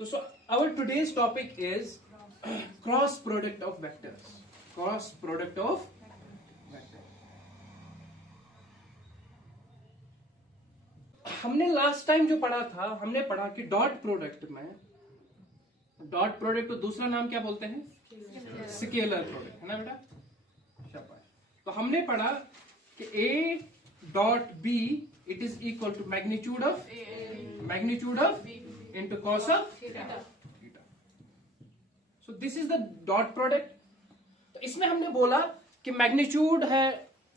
तो our today's topic is cross product of vectors. Cross product of vector. हमने last time जो पढ़ा था, हमने पढ़ा कि डॉट प्रोडक्ट में, डॉट प्रोडक्ट को दूसरा नाम क्या बोलते हैं? स्केलर प्रोडक्ट, है ना बेटा? शाबाश। तो हमने पढ़ा कि a dot b it is equal to magnitude of into cos of theta. So this is the dot product. तो इसमें हमने बोला कि मैग्नीट्यूड है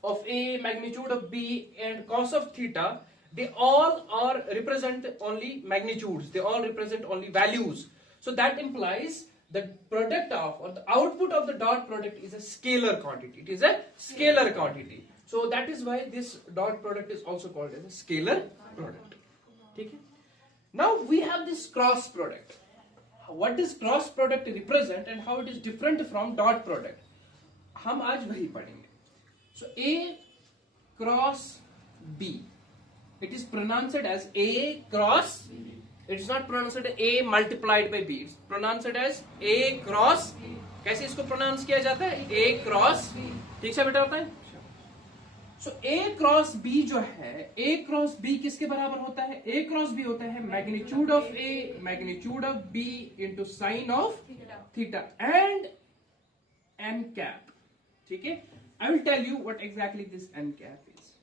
of a, magnitude of b and cos of theta, they all are represent only magnitudes, they all represent only values. So that implies the product of, or the output of the dot product is a scalar quantity. It is a scalar quantity. So that is why this dot product is also called as a scalar product. ठीक है? Now we have this cross product. What does cross product represent and how it is different from dot product? हम आज वही पढ़ेंगे. So A cross B. It is pronounced as A cross. It is not pronounced as A multiplied by B. It's pronounced as A cross. कैसे इसको pronounce किया जाता है? A cross. ठीक से बेटा होता है? So A क्रॉस B जो है, A क्रॉस B किसके बराबर होता है? A क्रॉस B होता है magnitude of A, magnitude of B into sine of theta and n cap. ठीक है? I will tell you what exactly this n cap is.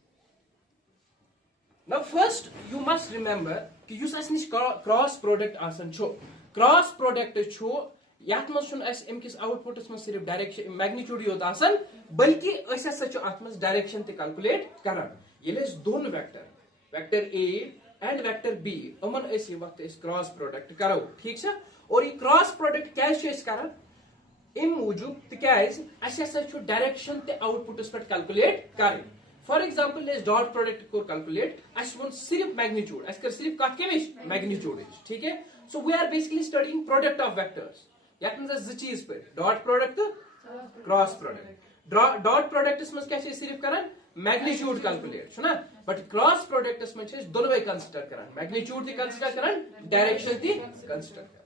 Now first you must remember कि use अस निश cross product आसन छो, cross product छो यात मज छुन अस एमकिस आउटपुटस में सिर्फ डायरेक्शन मैग्नीट्यूड योत आसन, बल्कि अस हसा छ आत मज डायरेक्शन ते कैलकुलेट करन. येले इस दोन vector A and vector B अमन अस ये वक्त इस क्रॉस प्रोडक्ट करो. ठीक छ? और ये क्रॉस प्रोडक्ट क्या छ इस करन इन मूजूब तिकाज अस हसा छ डायरेक्शन ते आउटपुटस पर कैलकुलेट कर. For example less dot product को कैलकुलेट अस वन सिर्फ मैग्नीट्यूड, अस कर सिर्फ कत केमिश मैग्नीट्यूड. ठीक है? So we are basically studying product of vectors. यात मज ज चीज पे dot product cross product. Dot product में क्या सिर्फ करन मैग्नीट्यूड कैलकुलेट छ ना, बट क्रॉस प्रोडक्ट में दोनों कंसिडर करन, मैग्नीट्यूड कंसिडर करन, डायरेक्शन कंसिडर करन.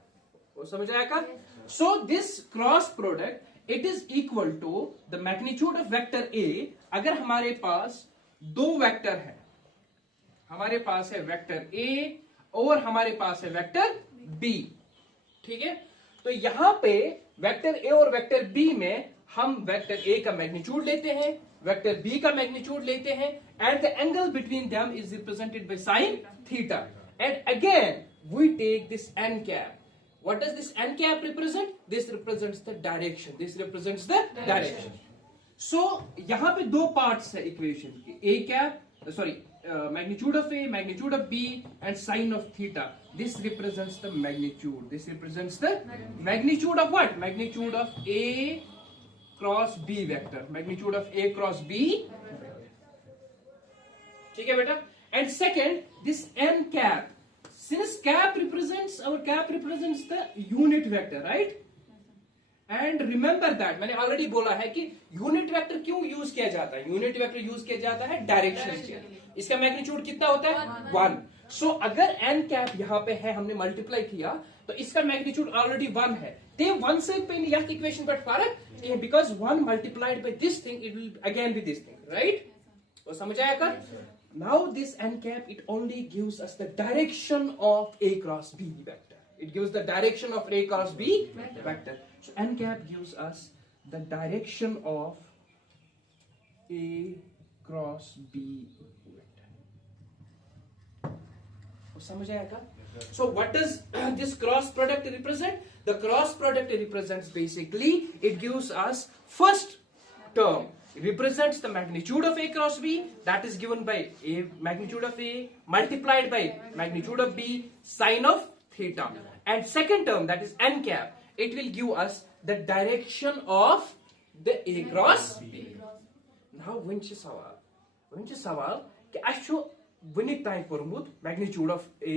वो समझ आया का? So this cross product it is equal to the magnitude of vector A. अगर हमारे पास दो वेक्टर है, हमारे पास है वेक्टर A और हमारे पास है वेक्टर B. ठीक है? तो यहां पे वेक्टर A और वेक्टर B में हम वेक्टर A का मैग्नीट्यूड लेते हैं, वेक्टर B का मैग्नीट्यूड लेते हैं, and the angle between them is represented by sine theta. And again we take this n cap. What does this n cap represent? This represents the direction. This represents the direction. So यहां पे दो parts है equation की, A cap sorry magnitude of A, magnitude of B and sine of theta. This represents the magnitude. This represents the magnitude of what? Magnitude of A cross B vector. Magnitude of A cross B. ठीक है बेटा? And second, this n cap. Since cap represents the unit vector, right? And remember that मैंने already बोला है कि unit vector क्यों use किया जाता है? यूनिट वेक्टर यूज किया जाता है डायरेक्शन के लिए. इसका मैग्नीट्यूड कितना होता है? 1. सो अगर n कैप यहाँ पे है, हमने मल्टीप्लाई किया, तो इसका मैग्नीट्यूड ऑलरेडी 1 है. ते 1 से पे यह इक्वेशन पर फर्क है, because 1 multiplied by this thing it will again be this thing, right? वो समझ आया कर? Now this n cap it only gives us the direction of A cross B vector. It gives the direction of A cross B vector. So n cap gives us the direction of A cross B vector. समझ आया क्या? So what does this cross product represent? The cross product represents basically it gives us first term. It represents the magnitude of A cross B, that is given by A magnitude of A multiplied by magnitude of B sine of theta. And second term, that is n cap, it will give us the direction of the A cross B. Now when you sawal कि अशो वनिक ताई परमुत magnitude of A,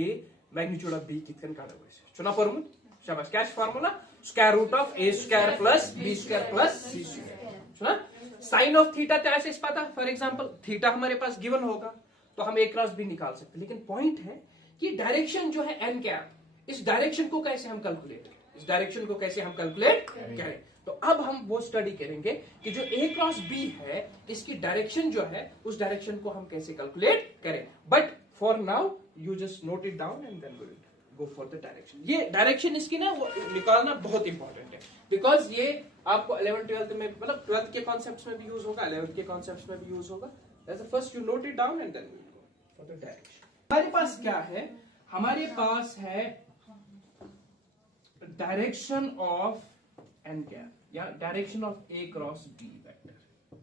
magnitude of B कितन काढा वैसे चुना परमुत शाबाश. क्या formula? Square root of A square plus B square plus C square. चुना साइन ऑफ थीटा तो ऐसे पता, फॉर एग्जांपल थीटा हमारे पास गिवन होगा तो हम A क्रॉस B निकाल सकते हैं. लेकिन पॉइंट है कि डायरेक्शन जो है n कैप इस डायरेक्शन को कैसे हम कैलकुलेट करें। तो अब हम वो स्टडी करेंगे कि जो A क्रॉस B है इसकी डायरेक्शन जो है उस डायरेक्शन को हम कैसे कैलकुलेट करें। But for now you just note it down and then will go for the direction. ये डायरेक्शन इसकी ना वो निकालना बहुत इंपॉर्टेंट है, बिकॉज ये आपको 11th 12th में, मतलब 12th के कॉन्सेप्ट्स में भी यूज होगा, 11th के कॉन्सेप्ट्स में भी यूज होगा। First you note it down and then will go for the direction. हमारे पास क्या है, हमारे पास है डायरेक्शन ऑफ एन कैप या direction of A cross B vector.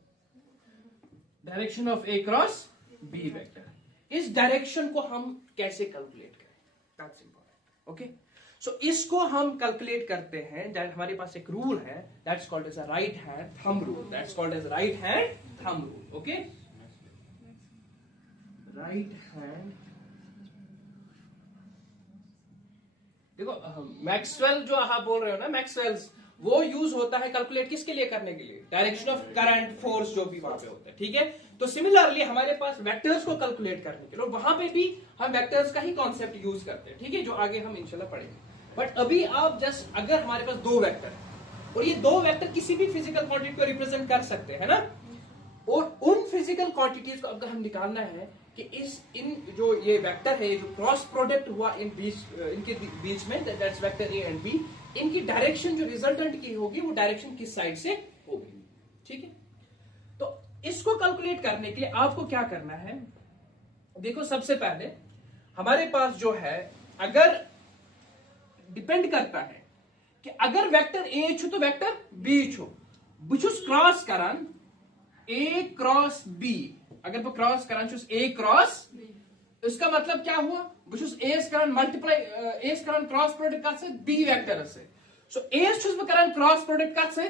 Direction of A cross B vector, इस डायरेक्शन को हम कैसे कैलकुलेट करें, दैट्स इंपॉर्टेंट। ओके, सो इसको हम कैलकुलेट करते हैं, हमारे पास एक रूल है that's called as a right hand thumb rule. Okay, right hand, देखो मैक्सवेल जो आप बोल रहे हो ना, मैक्सवेल्स, वो यूज होता है कैलकुलेट किसके लिए करने के लिए, डायरेक्शन ऑफ करंट, फोर्स जो भी वहां पे होता है। ठीक है, तो सिमिलरली हमारे पास वेक्टर्स को कैलकुलेट करने के लिए वहां पे भी हम वेक्टर्स का ही कॉन्सेप्ट यूज करते हैं। ठीक है, जो आगे हम इंशाल्लाह पढ़ेंगे। बट अभी आप जस्ट, अगर हमारे पास दो वेक्टर है और ये दो वेक्टर किसी भी फिजिकल क्वांटिटी को रिप्रेजेंट कर सकते हैं ना, और उन फिजिकल क्वांटिटीज को अगर हम निकालना है कि इन जो ये वेक्टर है, ये जो क्रॉस प्रोडक्ट हुआ इनके बीच में, that's vector A and B, इनकी डायरेक्शन जो रिजल्टेंट की होगी वो डायरेक्शन किस साइड से होगी। ठीक है, तो इसको कैलकुलेट करने के लिए आपको क्या करना है, देखो सबसे पहले हमारे पास जो है, अगर डिपेंड करता है कि अगर वेक्टर A छो तो वेक्टर B छो, बुछुस क्रॉस करन A क्रॉस B, अगर वो क्रॉस करन छुस A क्रॉस, इसका मतलब क्या हुआ, बुछुस A करन मल्टीप्लाई A करन क्रॉस प्रोडक्ट कत से B वेक्टर से, सो A छुस बह करन क्रॉस प्रोडक्ट कत से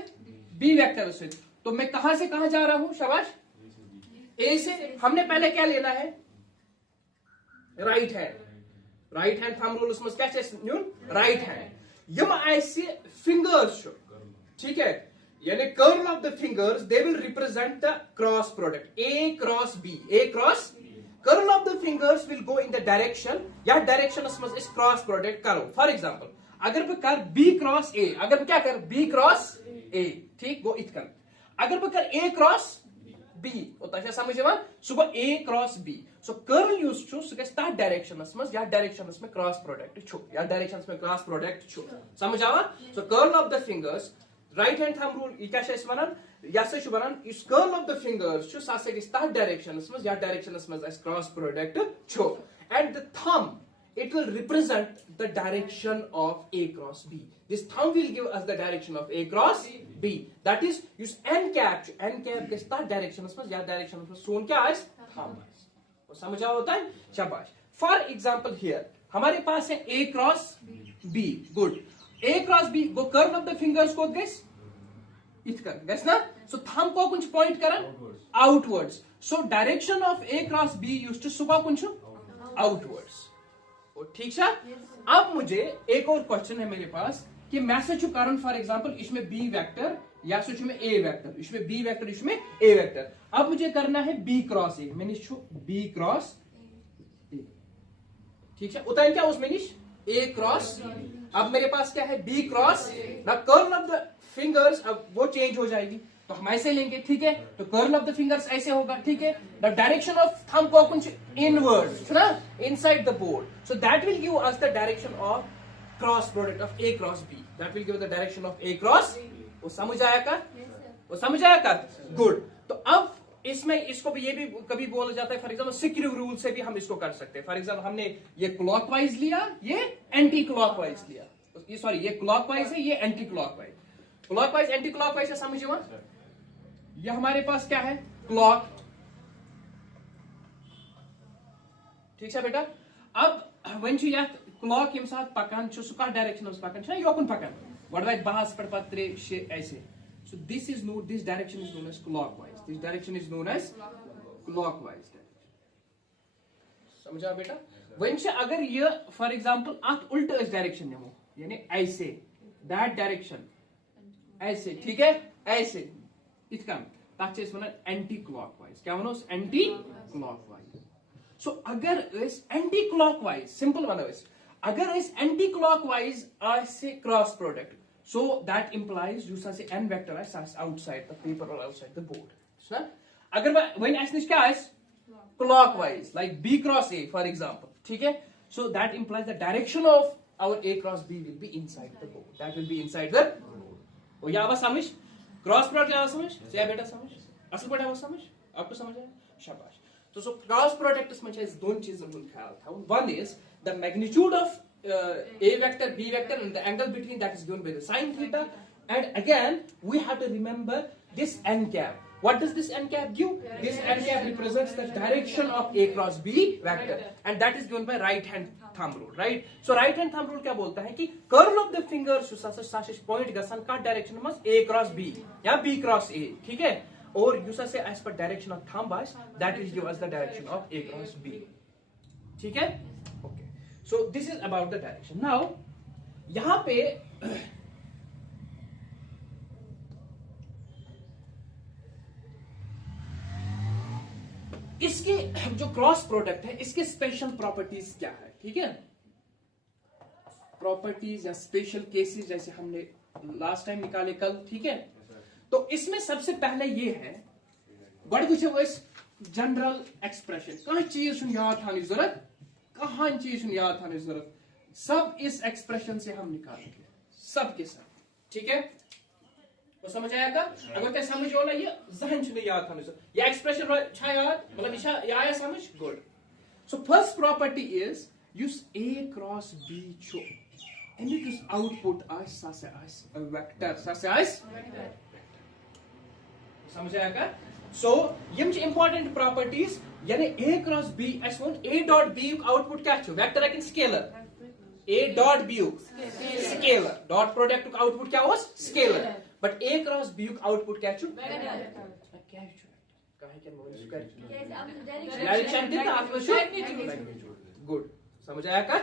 B वेक्टर से, तो मैं कहां से कहां जा रहा हूं, शाबाश, A से। हमने पहले क्या लेना है, राइट हैंड थंब रूल में क्या न्यून, राइट हैंड। यम ऐसे फिंगर्स, ठीक है, यानी curl of the fingers they will represent the cross product A cross B, A cross, curl of the fingers will go in the direction, या direction में इस क्रॉस प्रोडक्ट करो। फॉर एग्जांपल अगर मैं कर B क्रॉस A, अगर मैं क्या कर B क्रॉस A, ठीक, वो इत कर, अगर मैं कर A क्रॉस B, तो समझ सुबह A cross B, so curl use छु सो गस तथ डायरेक्शनस में, या डायरेक्शनस में क्रॉस प्रोडक्ट छु, या डायरेक्शनस में क्रॉस प्रोडक्ट छु, समझ आवा। So curl of the fingers, right hand thumb rule ये क्या छ वनान, या से छु वनान इस कर्ल ऑफ द फिंगर्स छु सा से गस तथ डायरेक्शनस में, या डायरेक्शनस में एस क्रॉस प्रोडक्ट छु, and the thumb it will represent the direction of A cross B. This thumb will give us the direction of A cross B. That is, use n cap के साथ direction में, या direction में सोन क्या है, thumb. वो समझा होता है, शाबाश। फॉर एग्जांपल हियर हमारे पास है A cross B, good, A cross B, वो कर्व ऑफ द फिंगर्स को गैस इत कर गैस ना, सो थंब को कुछ पॉइंट करन outwards, so direction of A cross B used to सुबह कुछ आउटवर्ड्स। ठीक है, अब मुझे एक और क्वेश्चन है मेरे पास कि मैं सोचू कारण फॉर एग्जांपल इसमें B वेक्टर, या सोचू में A वेक्टर, इसमें B वेक्टर, इसमें A वेक्टर। अब मुझे करना है B क्रॉस A, मैंने B क्रॉस A, ठीक है, उतना क्या उसमें A क्रॉस, अब मेरे पास क्या है B क्रॉस, ना कर्ल ऑफ द फिंगर्स, अब वो चेंज हो जाएगी, तो हम ऐसे लेंगे, ठीक है, तो कर्ल ऑफ द फिंगर्स ऐसे होगा, ठीक है, द डायरेक्शन ऑफ थंब को कुछ इनवर्ड ना, inside the board, so that will give us the direction of cross product of A cross B, that will give the direction of A cross. वो समझ आया का, वो समझ आया का, गुड। तो अब इसमें इसको भी, ये भी कभी बोला जाता है, फॉर एग्जांपल सिक्यू रूल से भी हम इसको कर सकते हैं। फॉर एग्जांपल हमने ये क्लॉकवाइज लिया, ये एंटी क्लॉकवाइज लिया, ये सॉरी ये क्लॉकवाइज है, ये anti clockwise, clockwise anti clockwise से समझिए, ये हमारे पास क्या है, क्लॉक, ठीक है बेटा। अब वन या क्लॉक यम साथ पकान सह डायरेक्शन पकान योकुन पकान, गो वात बहस पे पत्रे ऐसे, so this is no, this direction is known as clockwise, this direction is known as clockwise, समझा बेटा। वन अगर ये फॉर एग्जांपल अत उल्ट डायरेक्शन निमो, यानी ऐसे, दैट डायरेक्शन ऐसे, ठीक है, ऐसे इत कन तथ एंटी क्लॉकवाइज, क्या वनो एंटी क्लॉकवाइज। सो अगर एंटी क्लॉकवाइज सिंपल वनो, अगर इस एंटी क्लॉकवाइज आसे cross product so that implies यू सा n वेक्टर आस outside the paper or outside the board ना अगर वही अस निश क्या आस clockwise like b cross a for example ठीक है so that implies the direction of our a cross b will be inside the board that will be inside the board और आवा समझ क्रॉस प्रोडक्ट आवा समझ या बेटा समझ असल पड़ा आवा समझ आपको समझ आया शाबाश तो सो क्रॉस प्रोडक्ट में दोन चीजन हुन ख्याल था one is the magnitude of a vector b vector and the angle between that is given by the sin theta and again we have to remember this n cap what does this n cap give this n cap represents the direction of a cross b vector and that is given by right hand thumb rule right so right hand thumb rule क्या बोलता है कि curl of the fingers साशिश point गसन का direction में a cross b या b cross a ठीक है और यूसा से as per direction of thumb as that will give us the direction of a cross b ठीक है okay so this is about the direction now यहां पे इसके जो क्रॉस प्रोडक्ट है इसके स्पेशल प्रॉपर्टीज क्या है ठीक है प्रॉपर्टीज या स्पेशल केसेस जैसे हमने लास्ट टाइम निकाले कल ठीक है तो इसमें सबसे पहले ये है गड कुछ जनरल एक्सप्रेशन कह चीज याद थानी जरूरत कहां चीज याद थानी जरूरत सब इस एक्सप्रेशन से हम निकालेंगे सब के सब ठीक है वो समझ आया का अगर क्या समझ होला ये जहन से याद थानी जरूरत ये एक्सप्रेशन छा याद मतलब ये आया समझ good so first property is use a cross b छो एमिक आउटपुट आस सासे आस वेक्टर सासे आस समझ आया का सो यम इंपॉर्टेंट प्रॉपर्टीज यानी a cross b S one a dot b output क्या छ vector akin scalar a dot b scaler dot product output क्या होस scalar but a cross b output क्या छ क्या छ काहे के मोन कर डायरेक्शन देता आप लोग गुड समझ आया का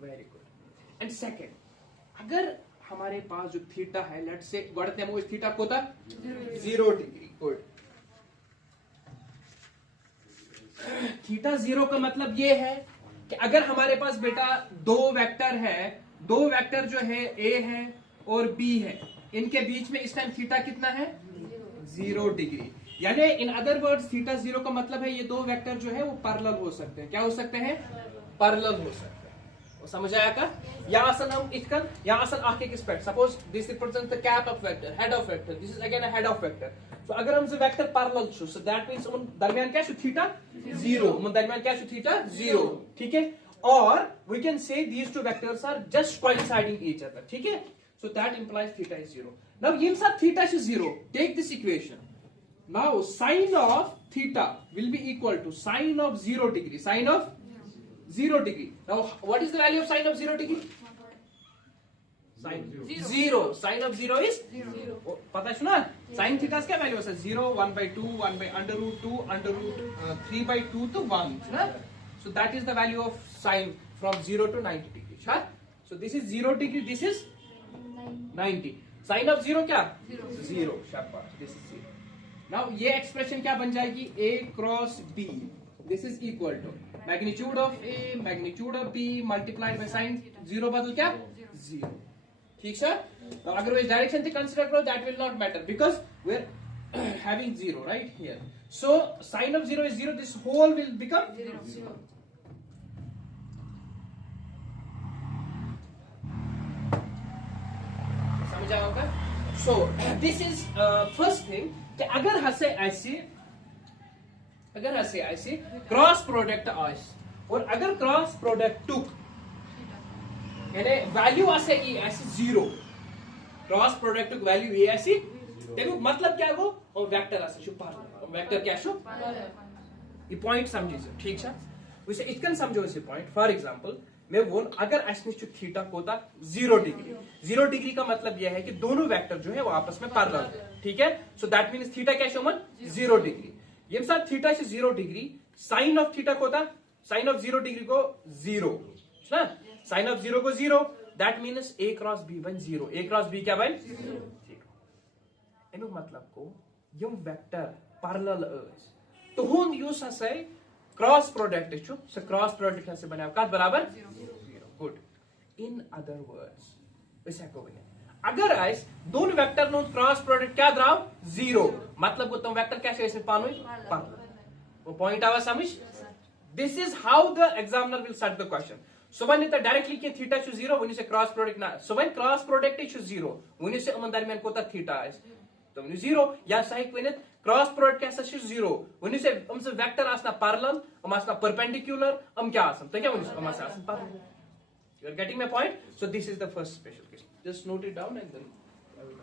वेरी गुड एंड सेकंड अगर हमारे पास जो थीटा है लेट्स से गढ़ते हम थीटा को था 0 डिग्री गुड थीटा 0 का मतलब ये है कि अगर हमारे पास बेटा दो वेक्टर है दो वेक्टर जो है a है और b है इनके बीच में इस टाइम थीटा कितना है 0 डिग्री यानी इन अदर वर्ड्स थीटा 0 का मतलब है ये दो वेक्टर जो है वो पैरेलल हो सकते हैं क्या हो सकते हैं पैरेलल हो सकते हैं समझ आया का या असल हम इथकन या असल आके किस पेट suppose this represents the cap of vector head of vector this is again a head of vector so अगर हम वेक्टर पैरेलल छु सो दैट मींस उन दरमियान क्या छु थीटा 0 उन दरमियान क्या छु थीटा 0 ठीक है और we can say these two vectors are just coinciding each other ठीक है so that implies theta is 0 now in साथ theta is 0 take this equation now sin of theta will be equal to sin of 0 degree sin of 0 degree now what is the value of sin of 0 degree sin 0 sin of 0 is 0 पता है सुना sin theta क्या value है 0 1 by 2 1 by under root 2 under root 3 by 2 to 1 सुना so that is the value of sin from 0 to 90 degree हाँ so this is 0 degree this is 90 sin of 0 क्या 0 शाबाश this is 0 now ये expression क्या बन जाएगी a cross b this is equal to magnitude of a magnitude of b multiplied by sin 0 बदल क्या 0 ठीक सर तो अगर इस डायरेक्शन से कंसीडर करो that will not matter because we are having 0 right here so sin of 0 is 0 this whole will become 0 समझ आया होगा so this is first thing कि अगर हसे ऐसे क्रॉस प्रोडक्ट आस और अगर क्रॉस प्रोडक्ट टुक यानी वैल्यू आसे ई ऐसे 0 क्रॉस प्रोडक्ट टुक वैल्यू ये ऐसे देखो मतलब क्या वो और वेक्टर आसे छु पैरेलल वेक्टर क्या छु ये पॉइंट समझिए ठीक है वैसे इतकन समझो इसे पॉइंट फॉर एग्जांपल मैं वो अगर ऐसे छु थीटा कोता 0 डिग्री का मतलब यह है कि दोनों वेक्टर जो है वो आपस में पैरेलल है ठीक है सो दैट मींस थीटा क्या शोमन 0 डिग्री ये साथ थीटा से 0 डिग्री साइन ऑफ थीटा को था साइन ऑफ 0 डिग्री को 0 ना साइन ऑफ 0 को 0 that means a cross b बन 0 a क्रॉस b क्या बन 0 ठीक एनु मतलब को यम वेक्टर पैरेलल इज तो हुन यूस हसे क्रॉस प्रोडक्ट छु सो क्रॉस प्रोडक्ट से बनाया का बराबर 0 गुड इन अदर वर्ड्स अगर आस दोन वेक्टर क्रॉस प्रोडक्ट क्या द्राव 0 मतलब गो तुम वेक्टर क्या पान वो पॉइंट आवा समझ this is how the examiner will set the question so one directly कि थीटा 0 वन से क्रॉस प्रोडक्ट ना so one cross product 0 one से उन दरमियान कोता थीटा तो 0 या सह वन क्रॉस प्रोडक्ट क्या 0 वन से वेक्टर आसना पैरेलल आसना परपेंडिकुलर क्या तो क्या one parallel you are getting my point so this is the first special case just note it down and then I will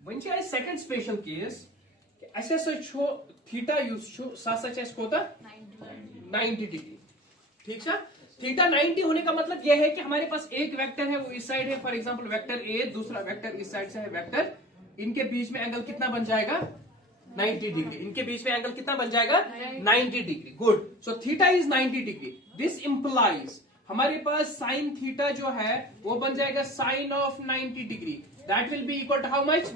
when you second special case ऐसे छो theta use छो सच कोता 90 degree ठीक है theta 90 होने का मतलब यह है कि हमारे पास एक वेक्टर है वो इस साइड है फॉर एग्जांपल वेक्टर ए दूसरा वेक्टर इस साइड से है वेक्टर इनके बीच में एंगल कितना बन जाएगा 90 डिग्री इनके बीच में एंगल कितना बन जाएगा 90 degree good so theta is 90 degree this implies हमारे पास साइन थीटा जो है वो बन जाएगा sine of 90 degree that will be equal to how much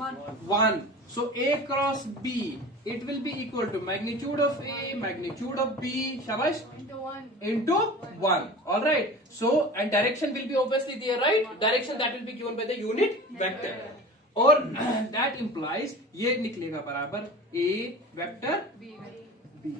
1 so a cross b it will be equal to magnitude of a magnitude of b shabash into 1 all right so and direction will be obviously there right direction that will be given by the unit vector और that implies ये निकलेगा बराबर a vector b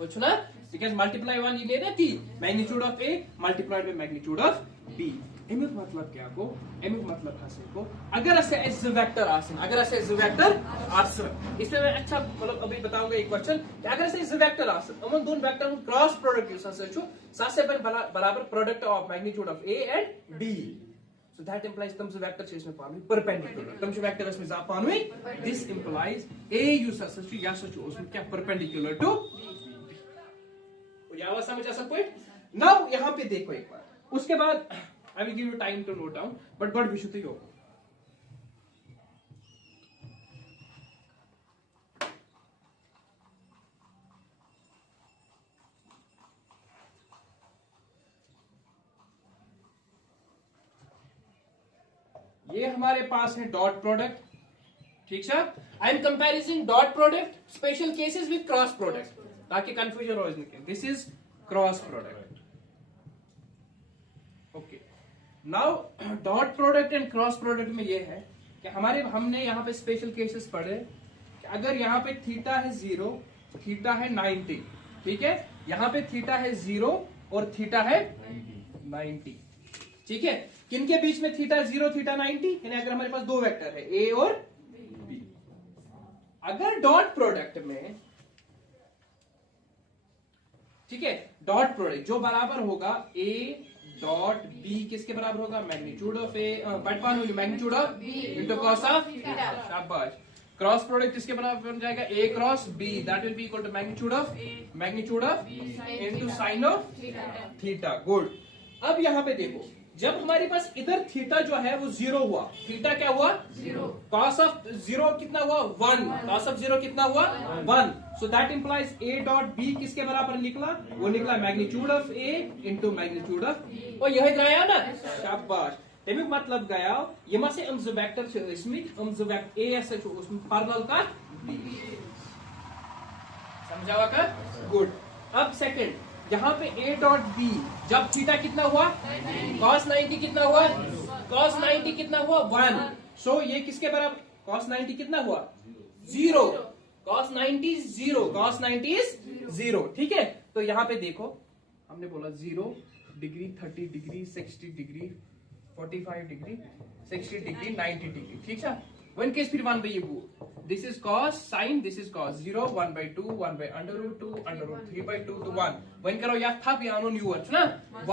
और सुना because multiply 1 ये ले थी magnitude of a multiplied by magnitude of b एमिक मतलब क्या को एमिक मतलब हासिल को अगर ऐसे इज वेक्टर आसन अगर ऐसे इज वेक्टर आसन इसमें मैं अच्छा मतलब अभी बताऊंगा एक क्वेश्चन कि अगर ऐसे इज वेक्टर आसन उन दोन वेक्टर को क्रॉस प्रोडक्ट यूज करछो सासे बराबर product of magnitude of a and b so that implies तुम जो वेक्टर इसमें पानु परपेंडिकुलर तुम जो वेक्टर इसमें जा पानु दिस implies a यूज करछो या सोचो उसमें क्या परपेंडिकुलर टू b या आवाज समझ आ सब पॉइंट नाउ यहां पे देखो एक बार उसके बाद I will give you time to note down, but God Vishuddhi Yoga. ये हमारे पास है डॉट प्रोडक्ट ठीक है I am कंपेरिजिंग dot product special cases with cross product ताकि कंफ्यूजन हो इसमें this is cross product okay now dot product and cross product में ये है कि हमने यहाँ पे स्पेशल केसेस पढ़े कि अगर यहाँ पे थीटा है 0 थीटा है 90 ठीक है यहाँ पे थीटा है 0 और थीटा है 90 ठीक है किनके बीच में थीटा 0 थीटा 90 यानी अगर हमारे पास दो वेक्टर है ए और बी अगर डॉट प्रोडक्ट में ठीक है डॉट प्रोडक्ट जो बराबर होगा ए डॉट बी किसके बराबर होगा magnitude of A magnitude of B into cos of theta शाबाश क्रॉस प्रोडक्ट किसके बराबर बन जाएगा A cross B that will be equal to magnitude of into sine of theta good अब यहाँ पे देखो जब हमारे पास इधर थीटा जो है वो 0 हुआ थीटा क्या हुआ 0 कॉस ऑफ 0 कितना हुआ 1 कॉस ऑफ 0 कितना हुआ 1 सो that implies a dot b किसके बराबर निकला वो निकला magnitude of a into magnitude of और यही गया ना शाबाश तमिक मतलब गया यमा से हम जो वेक्टर छ इसमें हम जो वेक्टर a ऐसे छ उसमें पैरेलल का b समझावा का गुड अब सेकंड यहाँ पे a डॉट b जब थीटा कितना हुआ cos 90 कितना हुआ cos 90 कितना हुआ 1 सो ये किसके बराबर cos 90 कितना हुआ 0 cos 90 0 cos 90 इज 0 ठीक है तो यहाँ पे देखो हमने बोला 0 degree 30 degree 60 degree 45 degree 60 degree 90 degree ठीक है वन केस फिर 1 by u this is cos sin this is cos 0 1 by 2 1 by under root 2 under root 3 by 2 to 1 one करो या था भी आनो न्यू वर्ड्स ना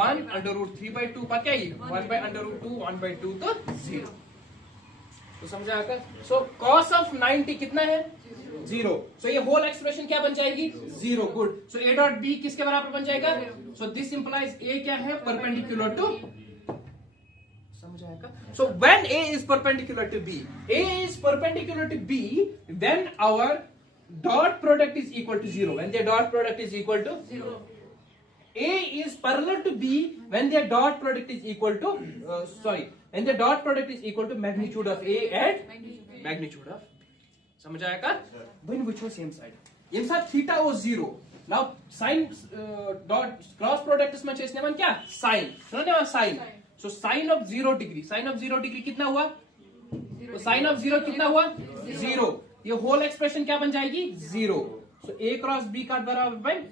1 under root 3 by 2 पर क्या ही 1 by under root 2 1 by 2 तो 0 तो समझा आकर सो cos of 90 कितना है 0 सो ये होल एक्सप्रेशन क्या बन जाएगी 0 good so a dot b किसके बराबर बन जाएगा सो दिस इंप्लाइज a क्या है perpendicular to so when a is perpendicular to b then our dot product is equal to 0 when their dot product is equal to 0 a is parallel to b when their dot product is equal to when the dot product is equal to magnitude of a and magnitude of b समझ आया का when which was same side ये साथ theta और 0 now sine dot cross product में चेस नेवन क्या साइन सुनो नेवन sine so sine of 0 degree sine of 0 degree कितना हुआ तो साइन ऑफ 0 कितना हुआ 0 ये होल एक्सप्रेशन क्या बन जाएगी 0 सो a क्रॉस b का बराबर बन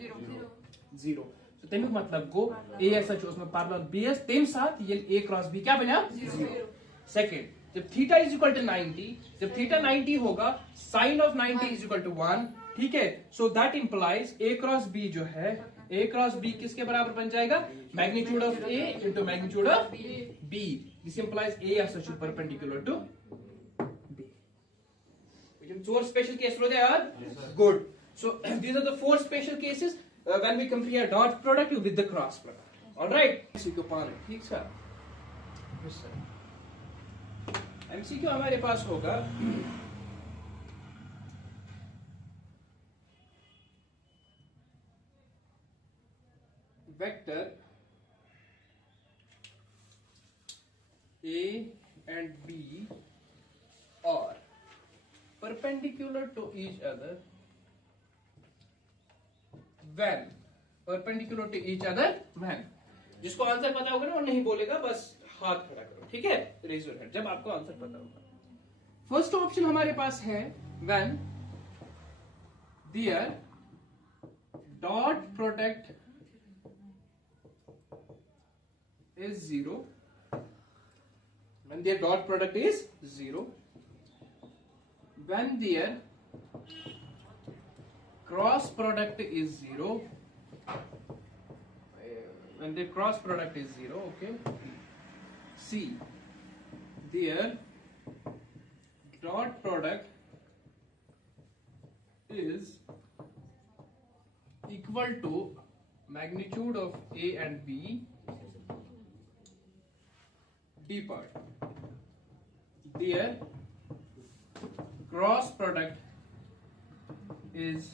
0 तो तमिक मतलब गो a ऐसा उसमें पैरेलल bs तेम साथ ये a क्रॉस b क्या बना 0 सेकंड जब थीटा इज इक्वल टू 90 जब थीटा 90 होगा sine of 90 is equal to 1 ठीक है so that implies a cross b जो है a क्रॉस b किसके बराबर बन जाएगा magnitude of a into magnitude of b this implies a as such perpendicular to b we four special cases were there good so these are the four special cases when we compare dot product with the cross product all right इसी को पाने ठीक sir yes sir MCQ हमारे पास होगा vector A and B are perpendicular to each other when जिसको answer पता होगा ना वो नहीं बोलेगा बस हाथ खड़ा करो ठीक है रेज योर हैंड जब आपको आंसर पता होगा फर्स्ट ऑप्शन हमारे पास है when their dot product is 0 when their dot product is 0 when their cross product is 0 when their cross product is 0 okay C their dot product is equal to magnitude of A and B D part their cross product is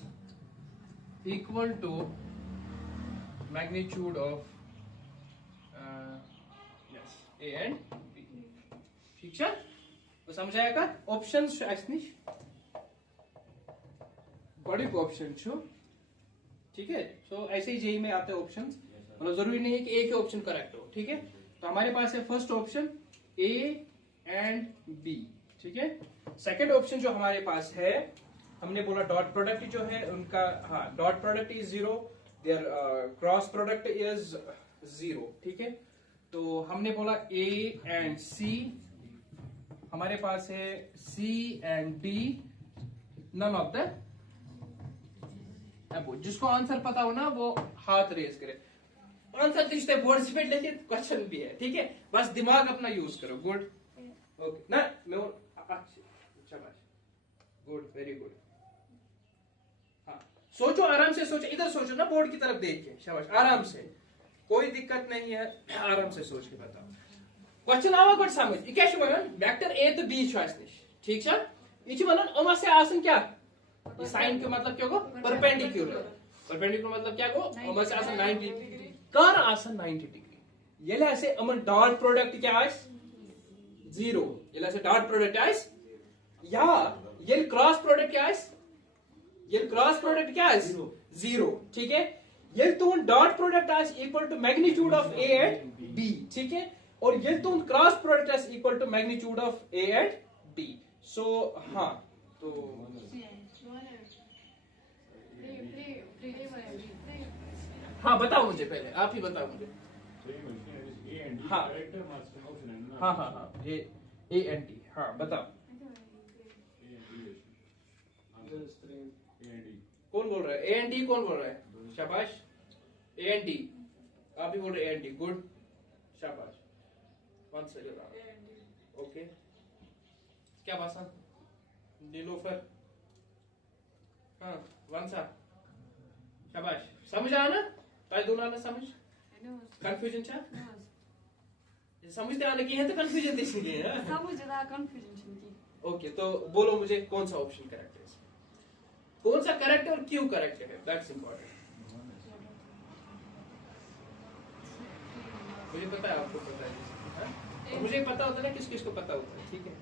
equal to magnitude of yes A and B ठीक है तो समझ आएगा options असनिश बड़े option छो ठीक है सो ऐसे ही जेई में आते हैं ऑप्शंस मतलब जरूरी नहीं है कि एक ही ऑप्शन करेक्ट हो ठीक है तो हमारे पास है first option A and B ठीक है सेकंड ऑप्शन जो हमारे पास है हमने बोला डॉट प्रोडक्ट जो है उनका हाँ dot product is 0 their cross product is 0 ठीक है तो हमने बोला A एंड C हमारे पास है C and D none of the जिसको आंसर पता हो ना वो हाथ रेज करे आंसर तो बोर्ड पे लेकिन क्वेश्चन भी है ठीक है बस दिमाग अपना यूज करो गुड ओके ना मैं शाबाश गुड वेरी गुड हाँ सोचो आराम से सोचो इधर सोचो ना बोर्ड की तरफ देख के शाबाश आराम से कोई दिक्कत नहीं है आराम से सोच के बताओ क्वेश्चन आवा गोट समझ ये क्या वन वेक्टर A तो B ठीक है ये अमा से आसन क्या ये साइन के मतलब क्या को परपेंडिकुलर मतलब क्या को अमा से आसन 90 कर आसन 90 डिग्री ये ऐसे अमन डॉट प्रोडक्ट क्या है 0 ये ऐसे डॉट प्रोडक्ट है या ये क्रॉस प्रोडक्ट क्या है ये क्रॉस प्रोडक्ट क्या है 0 ठीक है ये तो डॉट प्रोडक्ट है equal to magnitude of A and B ठीक है और ये तो क्रॉस प्रोडक्ट है equal to magnitude of A and B so हाँ तो हाँ बताओ मुझे पहले आप ही बताओ मुझे हाँ हाँ हाँ हाँ A एंड D हाँ बताओ कौन बोल रहा है A एंड D कौन बोल रहा है शाबाश A एंड D आप ही बोल रहे A एंड D गुड शाबाश वन सेकंड ओके क्या भाषा नीलोफर हाँ वन सा शाबाश समझ आया ना ताई दोनों ना समझ कंफ्यूजन छा समझते आने की है तो कंफ्यूजन दिखेगी समझ रहा कंफ्यूजन की ओके तो बोलो मुझे कौन सा ऑप्शन करेक्ट है कौन सा करेक्ट और क्यों करेक्ट है दैट्स इंपॉर्टेंट मुझे पता है आपको पता है और मुझे पता होता है ना किस किस को पता होता है ठीक है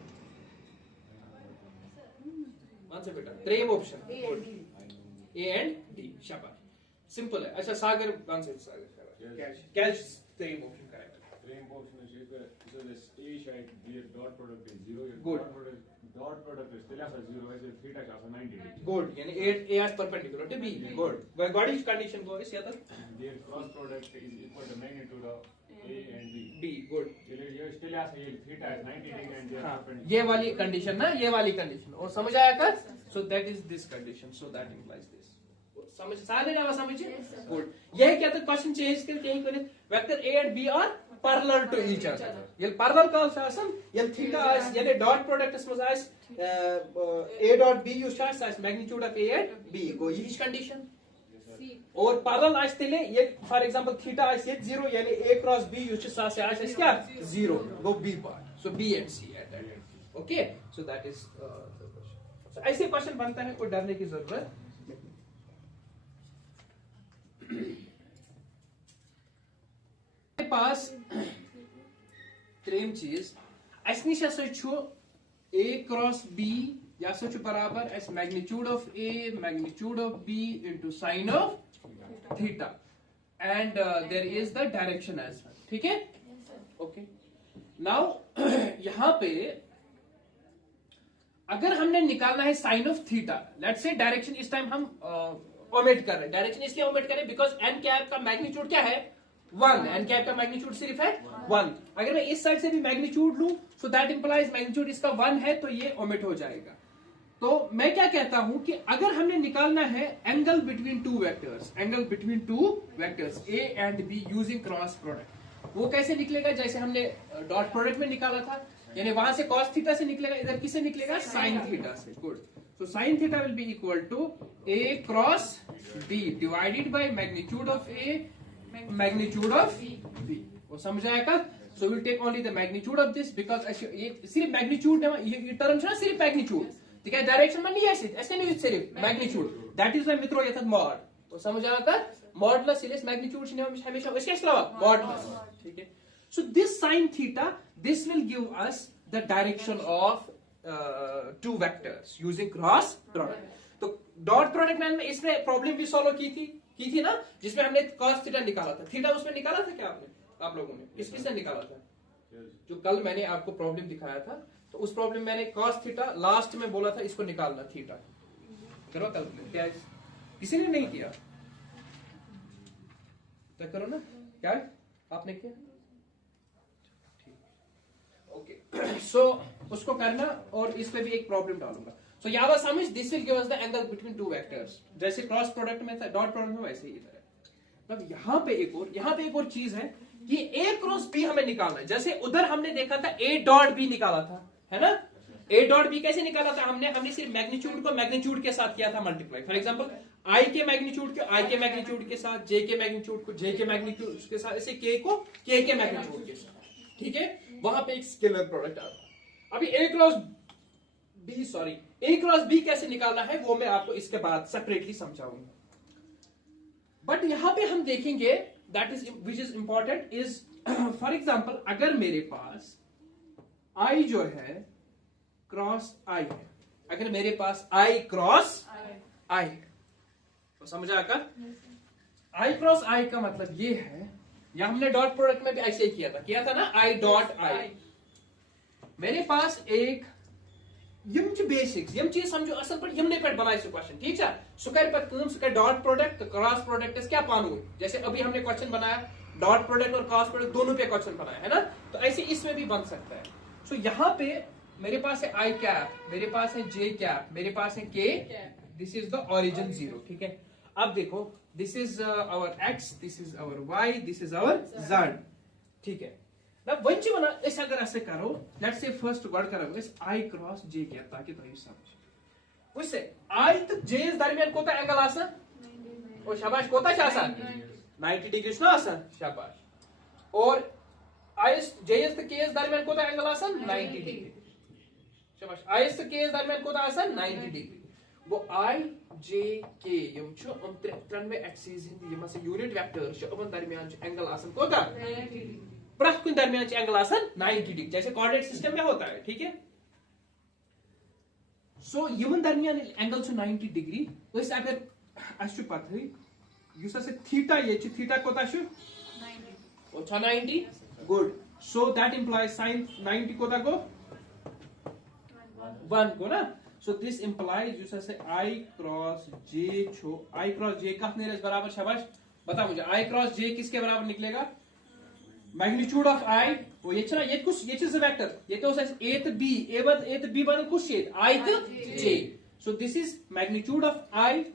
आंसर बेटा 3 ऑप्शन A एंड D शाबाश सिंपल है अच्छा सागर कौन से सागर क्या तेरी मोशन करेगा Frame portion is so this A side the dot product is 0 Good. dot product is still as 0 as if theta is 90 degree. Good यानी A as perpendicular to B good what is condition को इस या तक Their cross product is equal to magnitude of A and B. B good Here still as theta is 90 degree and they are perpendicular. ये वाली condition ना ये वाली condition और समझ आया कर सो that is this condition so that implies this समझ सारे ना समझिए गुड यही क्या तो क्वेश्चन चेंज करके यही करें vector A and B are parallel to each other ये parallel कॉल से आसन ये थीटा आस यानी डॉट प्रोडक्ट इसमें आस A dot B यूज आस magnitude of A and B गो यही कंडीशन और पैरेलल आस तेले ये फॉर एग्जांपल थीटा आस ये 0 यानी A क्रॉस B यूज आस आस क्या 0 गो B part so B and C at that okay so that is so ऐसे क्वेश्चन बनता है कोई डरने की जरूरत पास त्रेम चीज अस निश A क्रॉस B यह बराबर अस magnitude of A magnitude of B into sine of theta and there is the direction as well ठीक है ओके नाउ यहां पे अगर हमने निकालना है sine of theta let's say direction इस टाइम हम ओमिट कर रहे हैं डायरेक्शन इसलिए ओमिट कर रहे हैं बिकॉज एन कैप का मैग्नीट्यूड क्या है 1 एन कैप का मैग्नीट्यूड सिर्फ है 1 अगर मैं इस साइड से भी मैग्नीट्यूड लूं सो दैट इंप्लाइज मैग्नीट्यूड इसका 1 है तो ये ओमिट हो जाएगा तो मैं क्या कहता हूं कि अगर हमने निकालना है angle between two vectors A and B using cross product वो कैसे निकलेगा जैसे हमने डॉट प्रोडक्ट में निकाला था यानी वहां से cos थीटा से निकलेगा इधर किससे निकलेगा sin थीटा से good so sin theta will be equal to A cross B divided by magnitude of A magnitude of B वो समझ आएगा so will take only the magnitude of this because ये सिर्फ मैग्नीट्यूड ये term है सिर्फ magnitude ठीक है डायरेक्शन में नहीं है ऐसे नहीं सिर्फ मैग्नीट्यूड दैट इज द मित्रों ये मॉड तो समझ आएगा मॉडुलस इलेस मैग्नीट्यूड हमेशा इसके अलावा मॉडुलस ठीक है so this sin theta this will give us the direction of two vectors using cross product तो डॉट प्रोडक्ट में इसमें प्रॉब्लम भी सॉल्व की थी ना जिसमें हमने cos थीटा निकाला था थीटा उसमें निकाला था क्या आपने आप लोगों ने किसने निकाला था जो कल मैंने आपको प्रॉब्लम दिखाया था तो उस प्रॉब्लम में मैंने cos थीटा लास्ट में बोला था इसको निकालना थीटा करो कल क्या किसी ने नहीं किया तो करो ना क्या आपने किया ओके सो उसको करना और इस पे भी एक प्रॉब्लम डालूंगा सो याद समझ this will give us the angle between two vectors जैसे क्रॉस प्रोडक्ट में था डॉट प्रोडक्ट में वैसे ही इधर है अब यहाँ पे एक और चीज है कि A क्रॉस B हमें निकालना है जैसे उधर हमने देखा था A डॉट B निकाला था है ना A डॉट B कैसे निकाला था हमने सिर्फ मैग्नीट्यूड को मैग्नीट्यूड के साथ किया था मल्टीप्लाई फॉर एग्जांपल I के मैग्नीट्यूड को I के मैग्नीट्यूड के साथ J के मैग्नीट्यूड को J के मैग्नीट्यूड के साथ ऐसे K को K के मैग्नीट्यूड के साथ ठीक है वहां पे एक स्केलर प्रोडक्ट आता है अभी A क्रॉस B कैसे निकालना है वो मैं आपको इसके बाद सेपरेटली समझाऊंगा बट यहां पे हम देखेंगे that is which is important is for example अगर मेरे पास I जो है क्रॉस I है अगर मेरे पास I क्रॉस I है तो समझ आएगा I क्रॉस I का मतलब ये है या हमने डॉट प्रोडक्ट में भी ऐसे ही किया था ना I डॉट I मेरे पास एक यम बेसिक्स यम चीज समझो असल पर यमने पे बनाए क्वेश्चन ठीक है सुकर पर कम सुकर डॉट प्रोडक्ट क्रॉस प्रोडक्ट क्या पानू जैसे अभी हमने क्वेश्चन बनाया डॉट प्रोडक्ट और क्रॉस प्रोडक्ट दोनों पे क्वेश्चन बनाया है ना तो ऐसे इसमें भी बन सकता है सो यहाँ पे मेरे पास है I कैप मेरे पास है J कैप मेरे पास है K this is the origin 0 ठीक है अब देखो this is our X this is our Y this is our Z ठीक है ना वंच बना इस अगर ऐसे करो लेट्स से फर्स्ट वर्ड करो इस I क्रॉस J क्या ताकि तो समझ उससे I तो J दरमियान कोता एंगल आसन और शाबाश कोता छा आसन 90 डिग्री ना आसन शाबाश और I J तो K दरमियान कोता एंगल आसन 90 डिग्री शाबाश I तो K दरमियान कोता आसन 90 डिग्री वो I J K यम छु त्रणवे एक्सिस हिंदी यम से यूनिट वेक्टर छु अपन दरमियान एंगल आसन कोता 90 डिग्री प्रथ कुन दरमियान एंगल आसन 90 डिग्री जैसे कोऑर्डिनेट सिस्टम में होता है ठीक है सो यमन दरमियान एंगल छु 90 डिग्री उस अगर अस छु पता युस असे थीटा ये थीटा कोता छु 90 ओ 90 good so that implies sin 90 कोता को 1 को ना सो दिस इंप्लाइज युस असे I क्रॉस J छु I क्रॉस J कथ नेरस बराबर शाबाश बता मुझे I क्रॉस J किसके बराबर निकलेगा मैग्नीट्यूड ऑफ I वो ये छना ये कुछ ये चीज वेक्टर ये तो a to b a to b बदल कुछ shade I to J so this is magnitude of I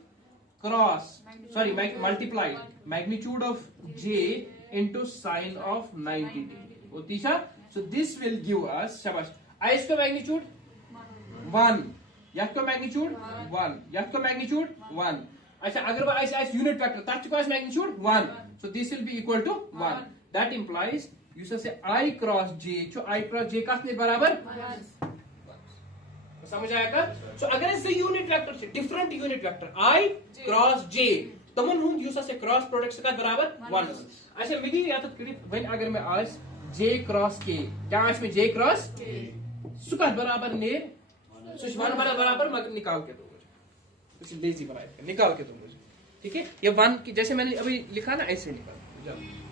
cross sorry multiplied magnitude of J into sine of 90 वो तीसरा so this will give us शाबाश I इसका magnitude 1 यह का magnitude 1 यह का मैग्नीट्यूड 1 अच्छा अगर वो ऐसे यूनिट वेक्टर तब का magnitude 1 so this will be equal to 1 that implies you say I cross J जो I cross J का बराबर समझ आएगा सो अगर इस यूनिट वेक्टर से different unit vector I cross J तमन हुन यूस से क्रॉस प्रोडक्ट का बराबर 1 अच्छा मिगी या तो वन अगर मैं आज J क्रॉस K क्या आज में J क्रॉस सुका बराबर ने सुश 1 बराबर मगर निकाल के दो मुझे कुछ लेजी बनाए निकाल के दो मुझे ठीक है ये 1 की जैसे मैंने अभी लिखा ना ऐसे निकाल जाओ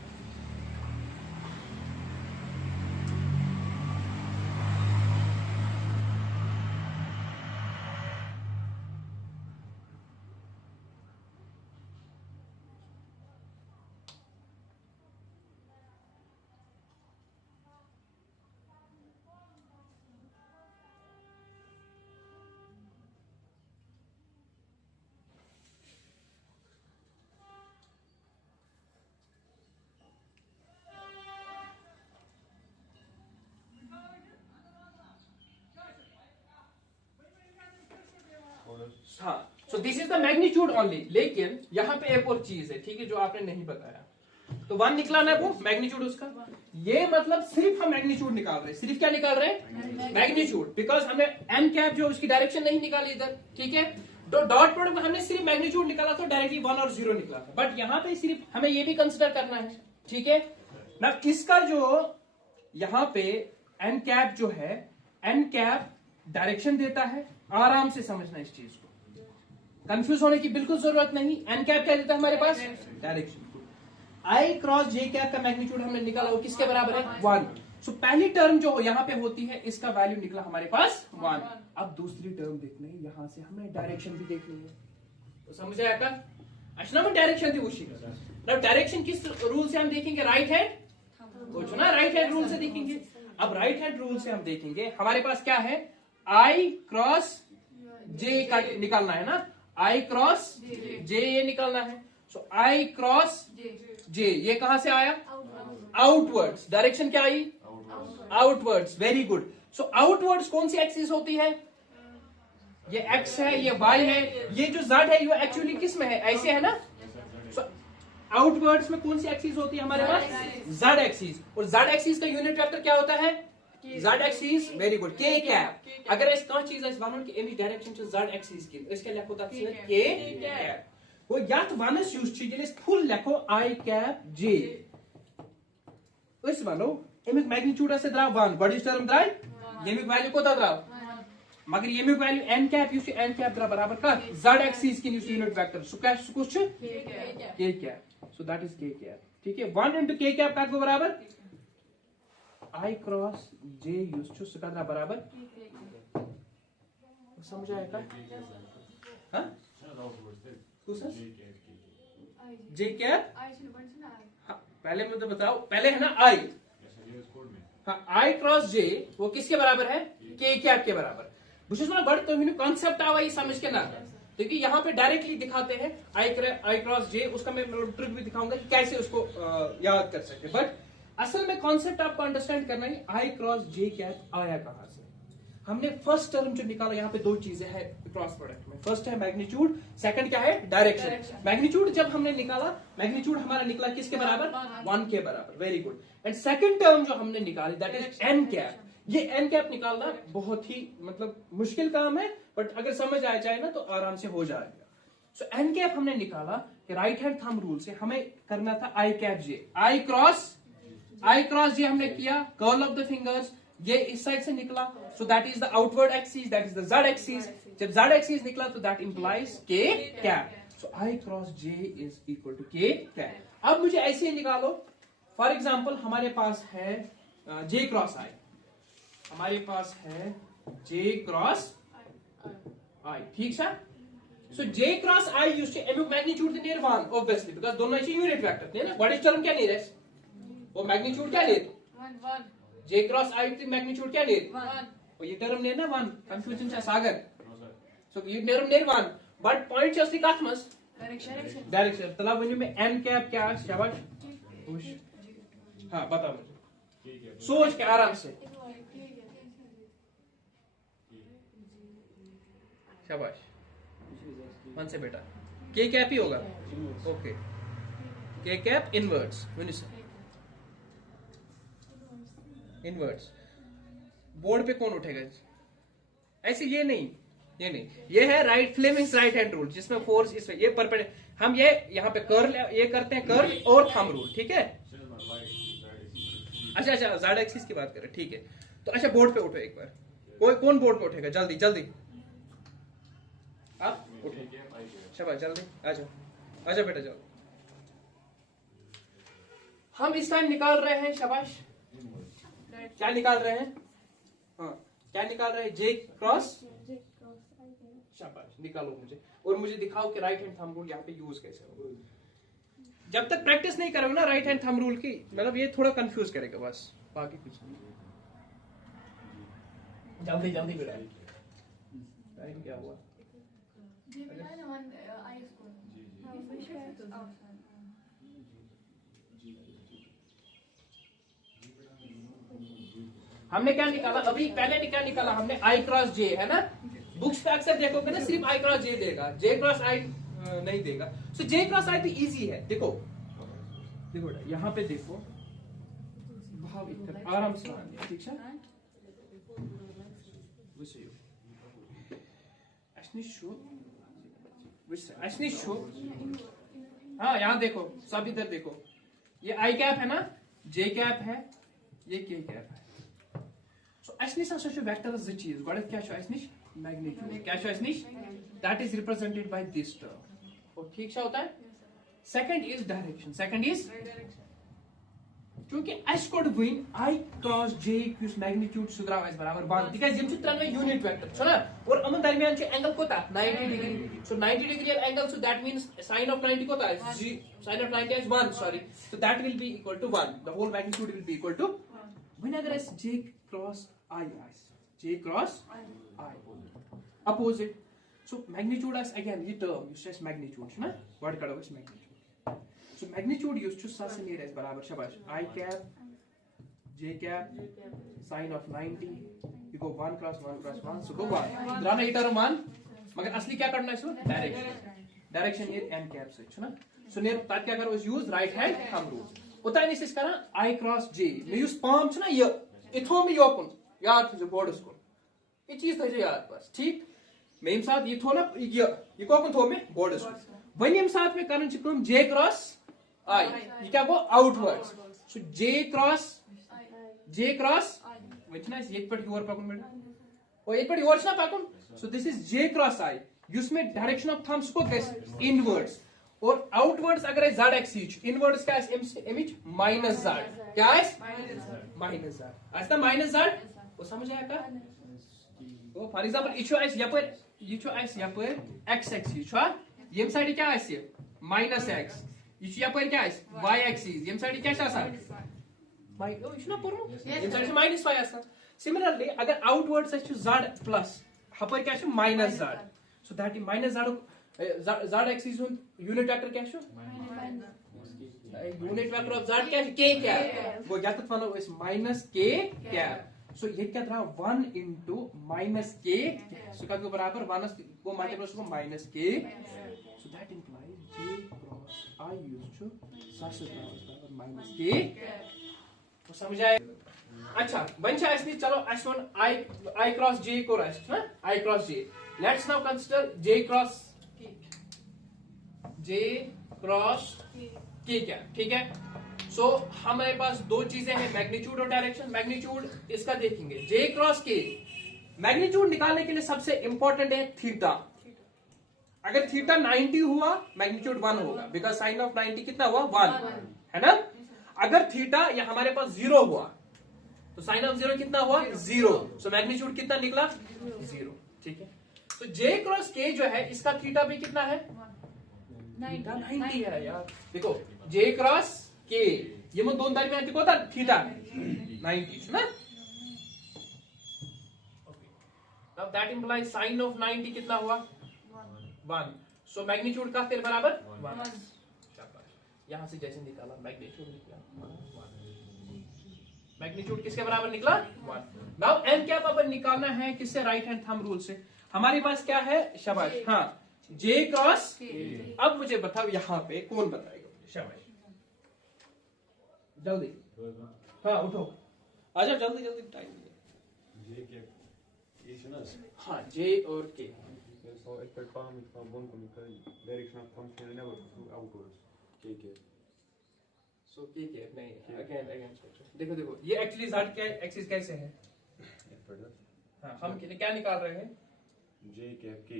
हाँ सो this is the magnitude only लेकिन यहाँ पे एक और चीज है ठीक है जो आपने नहीं बताया तो 1 निकलाना है वो मैग्नीट्यूड उसका ये मतलब सिर्फ हम मैग्नीट्यूड निकाल रहे हैं सिर्फ क्या निकाल रहे हैं मैग्नीट्यूड बिकॉज हमने एन कैप जो उसकी डायरेक्शन नहीं निकाली इधर ठीक है तो डॉट प्रोडक्ट में हमने सिर्फ मैग्नीट्यूड निकाला तो डायरेक्टली 1 और 0 निकला था बट यहाँ पे सिर्फ हमें ये भी कंसिडर करना है ठीक है ना इसका जो यहाँ पे एन कैप जो है एन कैप डायरेक्शन देता है आराम से समझना इस चीज को कंफ्यूज होने की बिल्कुल जरूरत नहीं एन कैप क्या देता है हमारे पास direction I cross J cap का मैग्नीट्यूड हमने निकाला वो किसके बराबर है 1 सो पहली टर्म जो यहाँ पे होती है इसका वैल्यू निकला हमारे पास 1 अब दूसरी टर्म देखनी है यहाँ से हमें डायरेक्शन भी देखनी है तो समझ आएगा अच्छा ना डायरेक्शन थी उसी मतलब डायरेक्शन किस रूल से हम देखेंगे राइट हैंड कुछ ना राइट हैंड रूल से देखेंगे अब राइट हैंड रूल से हम देखेंगे हमारे पास क्या है आई क्रॉस जे का निकालना है ना आई क्रॉस जे ये निकालना है सो आई क्रॉस जे ये कहां से आया आउटवर्ड्स डायरेक्शन क्या I outwards very good so outwards कौन सी एक्सिस होती है ये एक्स है ये वाई है ये जो जेड है ये एक्चुअली किस में है ऐसे है ना सो आउटवर्ड्स में कौन सी एक्सिस होती है हमारे पास जेड एक्सिस और जेड एक्सिस का यूनिट वेक्टर क्या होता है Z axis very good K cap अगर इस कौन चीज इस वनों की एनी डायरेक्शन से Z axis की इसके लिखो तक से K cap वो यात वनस यूज छी ये फुल लिखो I cap J इस वनो एमिक मैग्नीट्यूड से द्रा 1 बड़ी टर्म द्रा येमिक वैल्यू को द्रा मगर येमिक वैल्यू n cap यूज n cap द्रा बराबर का Z axis की यूनिट वेक्टर सो क्या कुछ K cap so that is K cap ठीक है 1 into K cap का को बराबर I क्रॉस J यूज टू सकादरा बराबर समझ आएगा हाँ J कैप हाँ पहले मुझे बताओ पहले है ना I हाँ I क्रॉस J वो किसके बराबर है K कैप के बराबर विशेष में बड़ तो कॉन्सेप्ट आवा ये समझ के ना क्योंकि यहाँ पे डायरेक्टली दिखाते हैं I क्रॉस J उसका मैं ट्रिक भी दिखाऊंगा कि कैसे उसको याद कर सकते बट असल में कॉन्सेप्ट आपको अंडरस्टैंड करना है आई क्रॉस जे कैप आया कहां से हमने फर्स्ट टर्म जो निकाला यहाँ पे दो चीजें हैं क्रॉस प्रोडक्ट में फर्स्ट है मैग्नीट्यूड सेकंड क्या है डायरेक्शन मैग्नीट्यूड जब हमने निकाला मैग्नीट्यूड हमारा निकला किसके बराबर 1 के बराबर very good and second term जो हमने निकाली दैट इज एन कैप ये एन कैप निकालना बहुत ही मतलब मुश्किल काम है बट अगर समझ आ जाए ना तो आराम से हो जाएगा सो एन कैप हमने निकाला कि राइट हैंड थंब रूल से हमें करना था I cap J I cross जे हमने किया कर्ल ऑफ द फिंगर्स ये इस साइड से निकला so that is the outward axis that is the Z axis जब जेड एक्सिस निकला तो that implies K cap so I cross J is equal to K cap. अब मुझे ऐसे ही निकालो, फॉर एग्जाम्पल हमारे पास है J क्रॉस I, हमारे पास है J क्रॉस I, ठीक सर। सो J क्रॉस I यूज टू एमिक मैग्नीट्यूड द नियर 1 ऑब्वियसली, बिकॉज़ दोनों अच्छे यूनिट वेक्टर थे ना, व्हाट टर्म क्या नहीं रहे, वो मैग्नीट्यूड क्या ले, 1 J क्रॉस I की मैग्नीट्यूड क्या ले, 1 और ये टर्म ने ना 1 कंफ्यूजन से सागर, No, sir. सो ये टर्म ने 1 बट पॉइंट छ असली कथ मस डायरेक्शन डायरेक्शन। तला वनी में n कैप क्या है, शाबाश खुश, हाँ बता मुझे, ठीक है। सोच के आराम से, शाबाश मन से बेटा, K कैप ही होगा, okay K cap inverts, inverts board पे कौन उठेगा ऐसे, ये नहीं, ये नहीं, ये है right Fleming's right hand rule, जिसमें फोर्स इसमें ये परपेंडिकुलर, हम ये यहाँ पे कर्ल ये करते हैं, कर्ल और थंब रूल, ठीक है। अच्छा अच्छा ज़ेड एक्सिस की बात करें, ठीक है। तो अच्छा बोर्ड पे उठो एक बार, कोई कौन बोर्ड पे उठेगा, जल्दी जल्दी आप उठो, शाबाश जल्दी आ जाओ, आ जाओ बेटा जाओ। हम इस टाइम निकाल रहे हैं, शाबाश क्या निकाल रहे हैं, हाँ क्या निकाल रहे हैं, J क्रॉस, शाबाश निकालो मुझे, और मुझे दिखाओ कि राइट हैंड थंब रूल यहाँ पे यूज कैसे होगा। जब तक प्रैक्टिस नहीं करोगे ना राइट हैंड थंब रूल की, मतलब ये थोड़ा कंफ्यूज करेगा बस, बाकी कुछ नहीं। जल्दी जल्दी बेटा, टाइम क्या हुआ, हमने क्या निकाला अभी, पहले क्या निकाला हमने, I क्रॉस J है ना, बुक्स पे अक्सर देखोगे ना सिर्फ I क्रॉस J देगा, J क्रॉस I नहीं देगा। सो J क्रॉस I भी इजी है, देखो देखो बेटा यहाँ पे देखो, भाव इतना आराम से मान लिया, ठीक है। हाँ यहाँ देखो, सब इधर देखो, ये I कैप है ना, J कैप है, ये K कैप है। So asnish also should vector as the cheese. What is क्या asnish? Magnitude. क्या asnish? That is represented by this term. और ठीक सा होता है? Second is direction. Second is क्योंकि S could win I cross J whose magnitude सुधरा S बराबर 1. Because जिम चित्र में unit vector. सुना? और अमन दरमियान के angle कोता 90 degree. So 90 degree angle, so that means sin of 90 कोता है? Sin of 90 is 1. Sorry. So that will be equal to 1. The whole magnitude will be equal to. When अगर S J cross I, J cross I, opposite. So magnitude as again ये term used as magnitude, ना? What करोगे इस magnitude? So magnitude used to such near as बराबर शाबाश I cap, J cap, sin of 90. You go 1 cross 1 cross 1, so go 1. द्राना ये term 1. मगर असली क्या करना है इसमें? Direction. Direction near n cap से, ना? So near तार क्या करो? Use right hand thumb rule. उतना ही निश्चित करना I cross J. मैं use palm ना ये इथो में योकुन याद जो बोर्ड उसको ये चीज था जो याद बस ठीक मैं इम साथ ये थो ना ये कोकुन थो में बोर्ड उसको वही इम साथ में करना चिकन J क्रॉस I ये क्या को आउटवर्ड्स सो J क्रॉस वही ना इस एक पर ह्यूर पाकुन बेटा और एक पर ह्यूर ना पाकुन so this is J cross I जिसमें डायरेक्शन ऑफ थंब्स को कैसे इनवर्ड्स और आउटवर्ड्स अगर है z एक्सिस इनवर्ड्स क्या है इमेज माइनस z क्या है माइनस z आज तक माइनस z वो समझ आया का वो फॉर एग्जांपल इशो है यहाँ पर x एक्सिस छा ये साइड क्या है माइनस x इशो यहाँ पर क्या है y एक्सिस ये साइड क्या है माइनस इशो ना पुरमो ये साइड माइनस y आसा सिमिलरली अगर आउटवर्ड्स है z प्लस यहाँ पर क्या है minus z so that is minus z axis unit vector क्या है यूनिट वेक्टर ऑफ z क्या है k कैप वो क्या तक फॉलो इस माइनस k कैप सो ये क्या था 1 into माइनस k सो का बराबर माइनस वो मल्टीप्लाई को minus k so that implies j cross I used to such बराबर माइनस k तो समझ आए अच्छा बंचा इसने चलो s1 I क्रॉस j को रेस्ट ना I cross j let's now consider j cross k क्या ठीक है सो हमारे पास दो चीजें हैं मैग्नीट्यूड और डायरेक्शन मैग्नीट्यूड इसका देखेंगे J क्रॉस k मैग्नीट्यूड निकालने के लिए सबसे इंपॉर्टेंट है थीटा अगर थीटा 90 हुआ मैग्नीट्यूड 1 होगा, बिकॉज साइन ऑफ 90 कितना हुआ 1, है ना। अगर थीटा या हमारे पास 0 हुआ तो साइन ऑफ 0 कितना हुआ 0, सो मैग्नीट्यूड कितना निकला 0, ठीक है। तो जे क्रॉस के जो है इसका थीटा भी कितना है, थीटा 90 है यार। देखो जे क्रॉस के ये मैं दोन तारीख में देखो था थीटा 90 ना। Now that implies sine of 90 कितना हुआ 1, सो मैग्नीट्यूड का तेरे बराबर 1। यहां से जैसे निकाला मैग्नीट्यूड निकला 1, मैग्नीट्यूड किसके बराबर निकला 1। नाउ एन कैप अपन निकालना है किससे, राइट हैंड थंब रूल से। हमारे पास क्या है, शाबाश, हाँ जे क्रॉस। अब मुझे बताओ यहाँ पे कौन बताएगा, शाबाश जल्दी, हाँ उठो आ जाओ जल्दी जल्दी, टाइम J के ये है ना, हाँ जे और के। so it will come from one chemical direction of function never to outwards. K सो के नहीं, अगेन देखो देखो ये एक्चुअली z क्या एक्सिस कैसे है, हाँ हम क्या निकाल रहे हैं, J के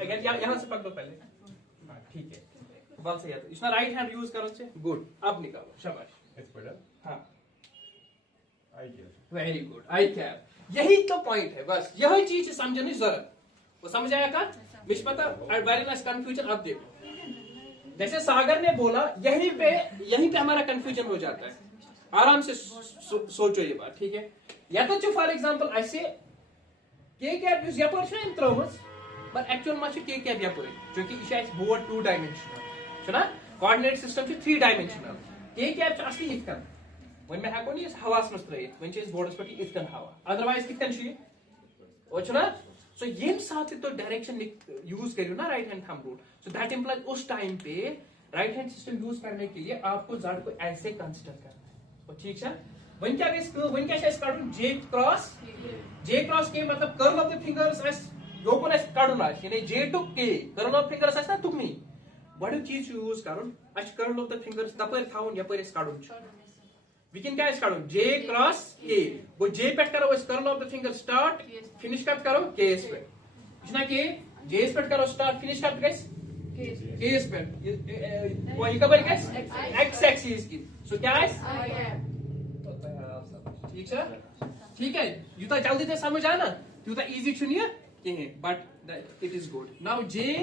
अगेन यहाँ से पकड़ो पहले, हाँ ठीक है, बल से याद इसमें राइट हैंड यूज करो से, गुड, अब निकालो शाबाश, हाँ वेरी गुड, आई कैप। यही तो पॉइंट है, बस यही चीज समझने जरूरत, वो समझ आया का मिश पता वेरी नाइस कंफ्यूजन। अब देखो जैसे सागर ने बोला यहीं पे हमारा कंफ्यूजन हो जाता है, आराम से सोचो ये बात, ठीक है। या तो फॉर एग्जांपल ऐसे के कैप युज यपर छ इन त्रोमस बट एक्चुअल मा छ के कैप यपर जो कि इशा बोर्ड 2 डायमेंशनल छना, कोऑर्डिनेट सिस्टम छ 3 डायमेंशनल, के कैप छ असली इथकन वन में हेको नी हवास मस त्रयित वन छ बोर्डस पे इथकन हवा, अदरवाइज किथकन छ ओ छना। सो ये साथ तो डायरेक्शन यूज करियो ना right hand thumb rule, so that implies उस टाइम पे राइट हैंड सिस्टम यूज करने के लिए आपको z को ऐसे कंसीडर करना है, तो ठीक है। वन क्या है काढून जे क्रॉस के मतलब कर्ल ऑफ द फिंगर्स एस योकोन एस काढून यानी J to K curl of fingers एस ना तुमनी बड़ी चीज यूज करून अस कर्ल ऑफ द फिंगर्स तपर थाउन यपर एस काढून विकिन क्या काढून जे क्रॉस के, वो जे पेट करो इस curl of the finger start finish cut करो के एस पे, इसना के जे एस पेट करो स्टार्ट फिनिश कट गाइस के एस पे, वो ये कबर गाइस एक्स एक्सिस की, सो क्या है ठीक है, ठीक है। युता जल्दी से समझ आना, युता इजी छुनिए के but it is good. Now J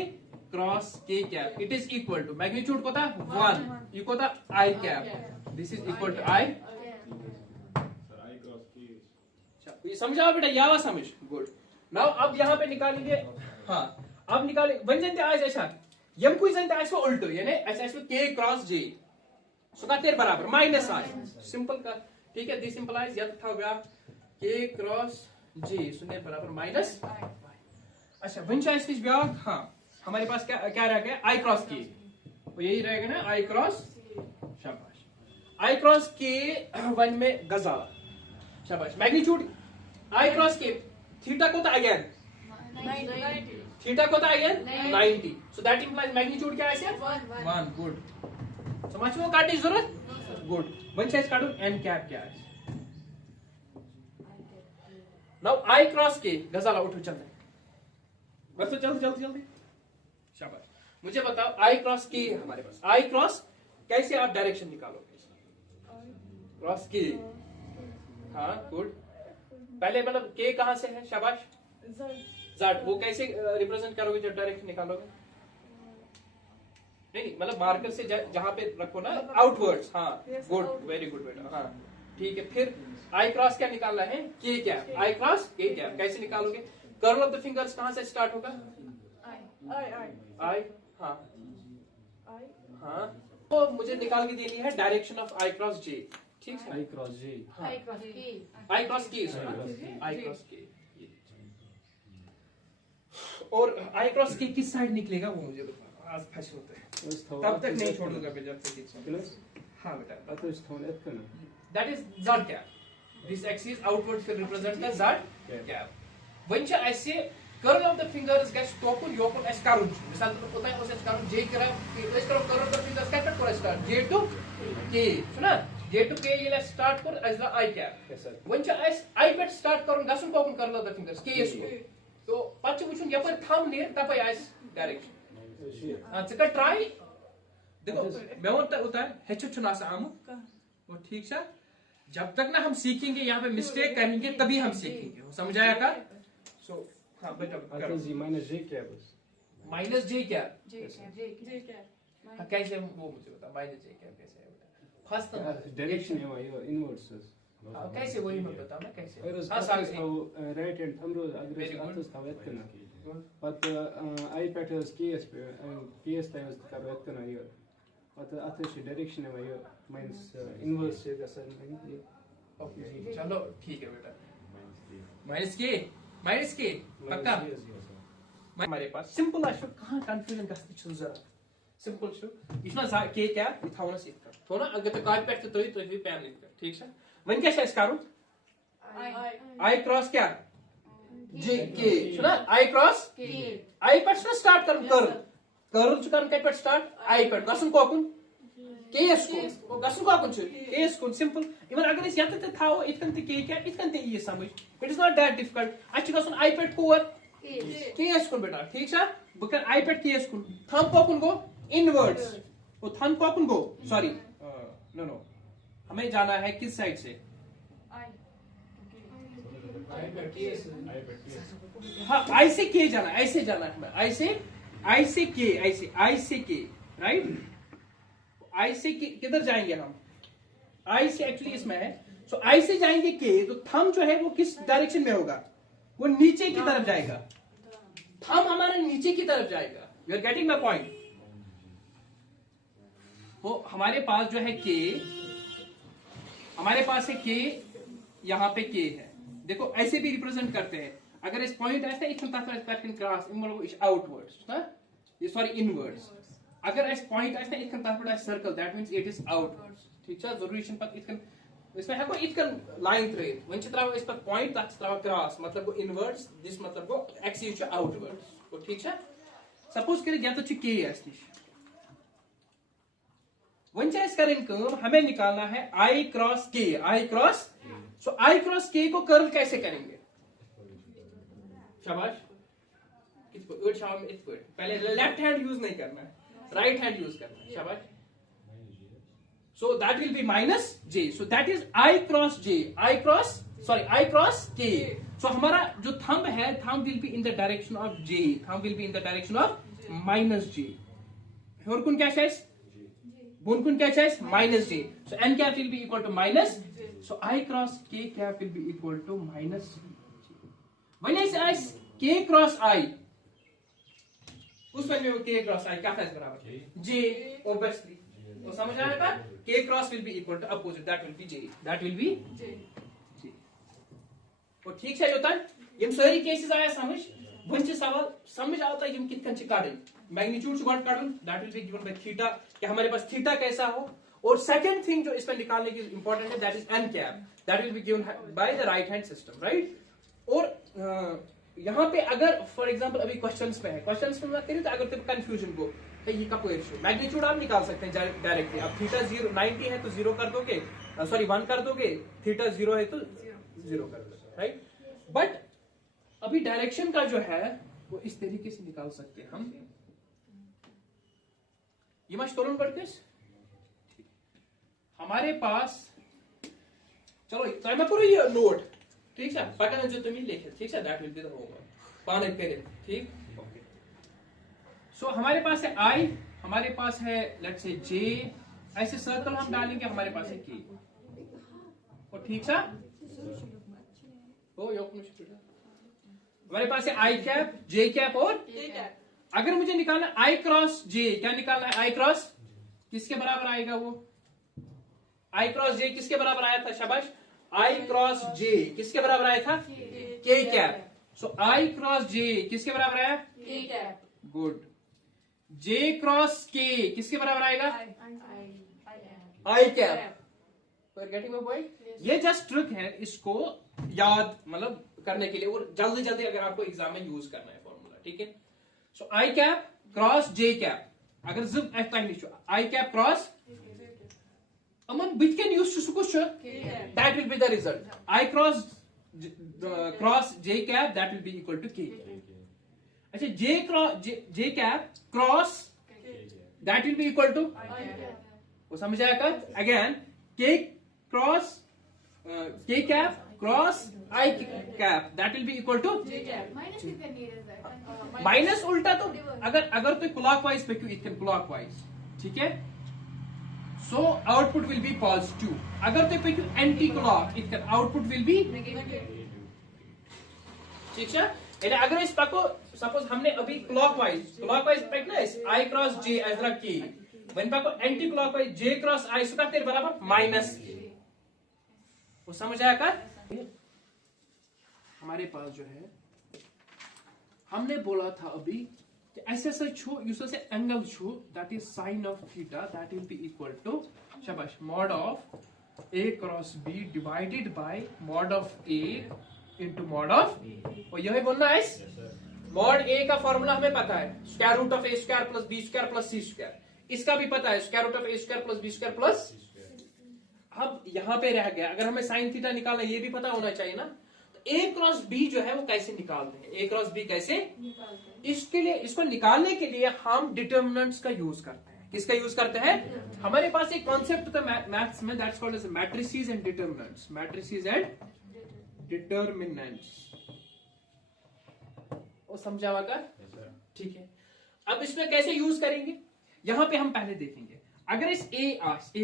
cross K cap it is equal to magnitude को था 1 इक्वल था I cap, this is equal to I, sir I cross K ये समझाओ बेटा, यावा समझ, गुड। नाउ अब यहाँ पे निकालेंगे, हाँ अब निकाले वन जनते आज ऐसा यम कोई जनते ऐसा उल्टो यानी ऐसा ऐसा के क्रॉस जे सुना तेरे बराबर माइनस आई, सिंपल का, ठीक है। दिस इंप्लाइज यह था गया के क्रॉस जे सुने बराबर माइनस। अच्छा वन चाइस किस ब्याह, हाँ हमारे पास क्या रह गया आई क्रॉस के, तो यही रहेगा ना आई क्रॉस, शाबाश आई क्रॉस के वन में गजाला, शाबाश। मैग्नीट्यूड आई क्रॉस के थीटा को था अगेन थीटा को था again 90, so that implies magnitude क्या है 1, गुड। समझ में काटने की जरूरत, गुड। वन चाइस काटू एन कैप क्या है, नाउ आई क्रॉस के गजाला उठो चलते बस, तो जल्दी शाबाश। मुझे बताओ आई क्रॉस के हमारे पास आई क्रॉस कैसे आप डायरेक्शन निकालोगे, क्रॉस के, हाँ गुड। पहले मतलब के कहां से है, शाबाश जेड, वो कैसे रिप्रेजेंट करोगे जब डायरेक्शन निकालोगे, नहीं मतलब मार्कर से जहां पे रखो ना आउटवर्ड्स, हाँ गुड वेरी गुड बेटा, हाँ ठीक है। फिर आई क्रॉस क्या निकालना है, के क्या, आई क्रॉस के क्या कैसे निकालोगे, कर्ल ऑफ द फिंगर्स कहां से स्टार्ट होगा, आई, हाँ हाँ, तो मुझे निकाल के देनी है डायरेक्शन ऑफ आई क्रॉस जे, ठीक है। I cross J I cross के, आई क्रॉस के, और आई क्रॉस के किस साइड निकलेगा वो मुझे बताओ, आज फंस होते हैं तब तक नहीं छोड़ूंगा मैं जब तक Plus हाँ बेटा, अतः स्थान इतना that is z cap, this axis outward will represent the z cap। when cha ऐसे कर्ल ऑफ द फिंगर्स गैस टोकन योकन एस कारुन मिसाल तो पता है उसे कारुन जे करा एस करो कर्ल ऑफ द फिंगर्स कैट कर स्टार्ट जे टू के, सुना जे टू के ये स्टार्ट कर as the I cap, when cha ऐस आई पेट स्टार्ट करून गसुन कोकन कर्ल ऑफ द फिंगर्स के एस को तो पच वुचुन यपर थम ने तपै आइस डायरेक्शन हां च कर ट्राई देखो मैं वो उतार हेचु चुना सा आम वो ठीक है जब तक ना हम सीखेंगे यहाँ पे मिस्टेक करेंगे तभी हम सीखेंगे वो समझ आया का सो हाँ बेटा माइनस जे क्या बस माइनस जे क्या जे क्या हाँ, कैसे वो मुझे बता माइनस जे क्या कैसे है बेटा फर्स्ट डायरेक्शन है वो इनवर्स कैसे वही मैं बता मैं कैसे अगर हाँ साल राइट हैंड थंब अगर अतस थव एतना पत आई पैटर्स केएस टाइम्स कर एतना ये पत अतस डायरेक्शन है वो माइनस इनवर्स से गसन ओके चलो ठीक है बेटा माइनस के पक्का हमारे पास सिंपल आशु कहाँ कंफ्यूजन गस्ती छु जरूरत सिंपल छु इसमें के क्या थाउन से कर तो ना अगर तो कॉपी पेट तो भी पेन लिख कर ठीक है वन क्या शेष करूं आई क्रॉस क्या जे के सुना आई क्रॉस आई पेट से स्टार्ट कर कर्ल छु कर के पेट स्टार्ट आई पेट गसन कोकुन केएस को गसन कोकुन छु केएस को सिंपल इवन अगर इस यत ते थाओ इतकन ते के क्या इतकन ते ये समझ it is not that difficult अच्छी गसन आई पेट कोर केएस को बेटा ठीक है बकर आई पेट केएस को थंब कोकुन गो इनवर्ड्स वो थंब कोकुन गो सॉरी नो हमें जाना है किस साइड से हाँ आई से के जाना ऐसे जाना है हमें आई से के राइट आई से किधर जाएंगे हम आई से एक्चुअली इसमें है सो आई से जाएंगे के तो थंब जो है वो किस डायरेक्शन में होगा वो नीचे की तरफ जाएगा थंब हमारा नीचे की तरफ जाएगा you are getting my point वो हमारे पास जो है के हमारे पास है के यहाँ पे के है देखो ऐसे भी रिप्रेजेंट करते हैं अगर इस पॉइंट ऐसे इतना क्रॉस इस आउटवर्ड्स ये सॉरी इनवर्ड्स अगर इस पॉइंट ऐसे इतना circle that means it is outwards ठीक है जरूरी छ पत इतकन इसमें है को इतकन लाइन थ्रेड वन छत्राव इस पर पॉइंट तक छत्राव क्रॉस मतलब वो इनवर्ड्स दिस मतलब वो एक्सिस छ आउटवर्ड्स वो ठीक है सपोज करें या तो छ के एस निश वन करें काम हमें निकालना है आई क्रॉस के आई क्रॉस सो आई क्रॉस के को कर्ल कैसे करेंगे शाबाश पहले लेफ्ट हैंड यूज नहीं करना है राइट हैंड यूज करना है शाबाश so that will be minus J so that is I cross J I cross K so हमारा जो थंब है thumb will be in the direction of J thumb will be in the direction of minus J और कौन क्या चाहिए बुन क्या चाहिए minus J so N cap will be equal to minus so I cross K cap will be equal to minus when I say k cross I उस पर में k cross I क्या था इस बराबर j obviously तो समझ आया था k cross will be equal to opposite that will be j तो ठीक है जोता यम सारी केसेस आया समझ बुन सवाल समझ आता है यम कितकन छ काडन मैग्नीट्यूड छ गॉट काडन that will be given by theta कि हमारे पास थीटा कैसा हो और सेकंड थिंग जो इसमें निकालने की इंपॉर्टेंट है that is n cap that will be given by the right hand system right और यहाँ पे अगर फॉर एग्जांपल अभी क्वेश्चंस में है क्वेश्चंस में बात करें तो अगर तेरे कंफ्यूजन को है ये का रेशियो मैग्नीट्यूड आप निकाल सकते हैं डायरेक्टली अब थीटा 90 है तो 0 कर दोगे सॉरी 1 कर दोगे थीटा 0 है तो 0 कर दोगे राइट बट अभी डायरेक्शन का जो है वो इस तरीके से निकाल सकते हैं हम ये मच तोलन करके हमारे पास चलो तो मैं पूरा ये नोट ठीक है पकड़ना जो तुम्हें लिखे ठीक है that will be the homework पाने करें ठीक सो हमारे पास है आई हमारे पास है लेट्स से जे ऐसे सर्कल हम डालेंगे हमारे पास है के और ठीक है ओ हमारे पास है आई कैप जे कैप और अगर मुझे निकालना आई क्रॉस जे क्या निकालना है आई क्रॉस किसके बराबर आएगा वो आई क्रॉस जे किसके बराबर आया था शाबाश आई क्रॉस जे किसके बराबर आया था के कैप सो आई क्रॉस जे किसके बराबर आया के कैप गुड जे क्रॉस के किसके बराबर आएगा आई कैप तो गेटिंग माय पॉइंट ये जस्ट ट्रिक है इसको याद मतलब करने के लिए और जल्दी जल्दी अगर आपको एग्जाम में यूज करना है फॉर्मूला ठीक है so I cap cross J cap अगर जिप एफ टाइम लिखो आई कैप क्रॉस अमन बिट कैन यूज टू सुकुश that will be the result I cross cross J cap that will be equal to K. अच्छा J cap cross that will be equal to, वो समझ आया कर? Again K cross K cap cross I cap that will be equal to minus उल्टा। तो अगर तो clockwise पे क्यों क्लॉकवाइज, ठीक है, so output will be positive. अगर तो पे एंटी क्लॉक इत आउटपुट विल बी, ठीक है। यानी अगर इस पको सपोज हमने अभी क्लॉकवाइज पे ना इस आई क्रॉस जे ऐसा की, वन पको एंटी क्लॉकवाइज जे क्रॉस आई सुका तेरे बराबर माइनस, वो समझ आया कर? हमारे पास जो है हमने बोला था अभी कि ऐसे छो युस से एंगल छो that is sine of theta that will be equal to शाबाश mod of A cross B divided by mod of A into mod of, और यही बोलना है मॉड ए का फॉर्मूला हमें पता है square root of A square plus B square plus C square, इसका भी पता है square root of A square plus B square plus. अब यहां पे रह गया अगर हमें साइन थीटा निकालना ये भी पता होना चाहिए ना, तो ए क्रॉस बी जो है वो कैसे निकालते हैं, ए क्रॉस बी कैसे, इसके लिए इसको निकालने के लिए हम डिटर्मिनेंट्स का यूज करते हैं। किसका यूज करते हैं? हमारे पास एक कॉन्सेप्ट था मैथ्स में that's called as matrices and determinants, matrices and determinants, वो समझा हुआ का? ठीक है। अब इसमें कैसे यूज करेंगे यहां पे हम पहले देखेंगे। अगर इस ए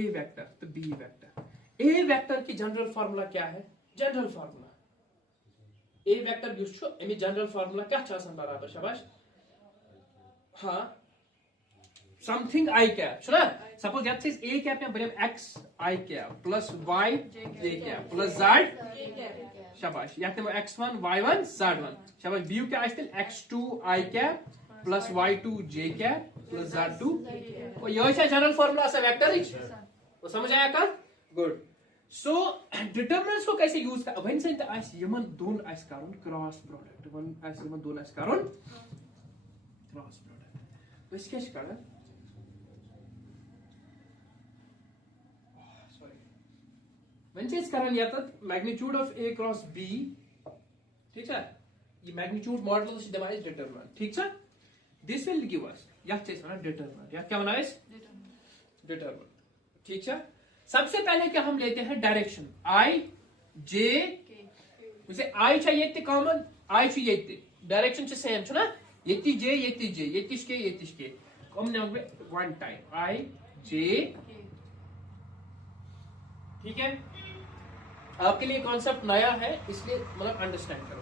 वेक्टर तो बी वेक्टर, ए वेक्टर की जनरल फार्मूला क्या है? जनरल फार्मूला ए वेक्टर यूज छो एमी जनरल फार्मूला क्या छ आसान बराबर शाबाश, हाँ समथिंग आई कैप छो ना, सपोज यत इज ए कैप में बरेम X I cap plus Y J cap plus Z शाबाश, यत में x1 y1 z1 शाबाश, बी क्या आइस्तिल x2 I cap plus y2 j cap plus z2, और यह है जनरल फार्मूला असा वेक्टर ही, वो समझ आया का? गुड। सो डिटरमिनेंट्स को कैसे यूज कर, वन से आस यमन दोन आस करून क्रॉस प्रोडक्ट, वन आस यमन दोन आस करून क्रॉस प्रोडक्ट, बस क्या कर वन से करन या तो magnitude of A cross B, ठीक है, ये मैग्नीट्यूड मॉडल से डिवाइस डिटरमिनेंट, ठीक है, दिस विल गिव अस या चीज बना डिटरमिनेंट, या क्या बनाए डिटरमिनेंट, ठीक है। सबसे पहले क्या हम लेते हैं डायरेक्शन आई जे, उसे आई चाहिए थे कॉमन, आई चाहिए थे डायरेक्शन से सेम छो ना, येती जे येतिश के कॉमन होंगे वन टाइम आई जे, ठीक है। आपके लिए कॉन्सेप्ट नया है इसलिए मतलब अंडरस्टैंड करो।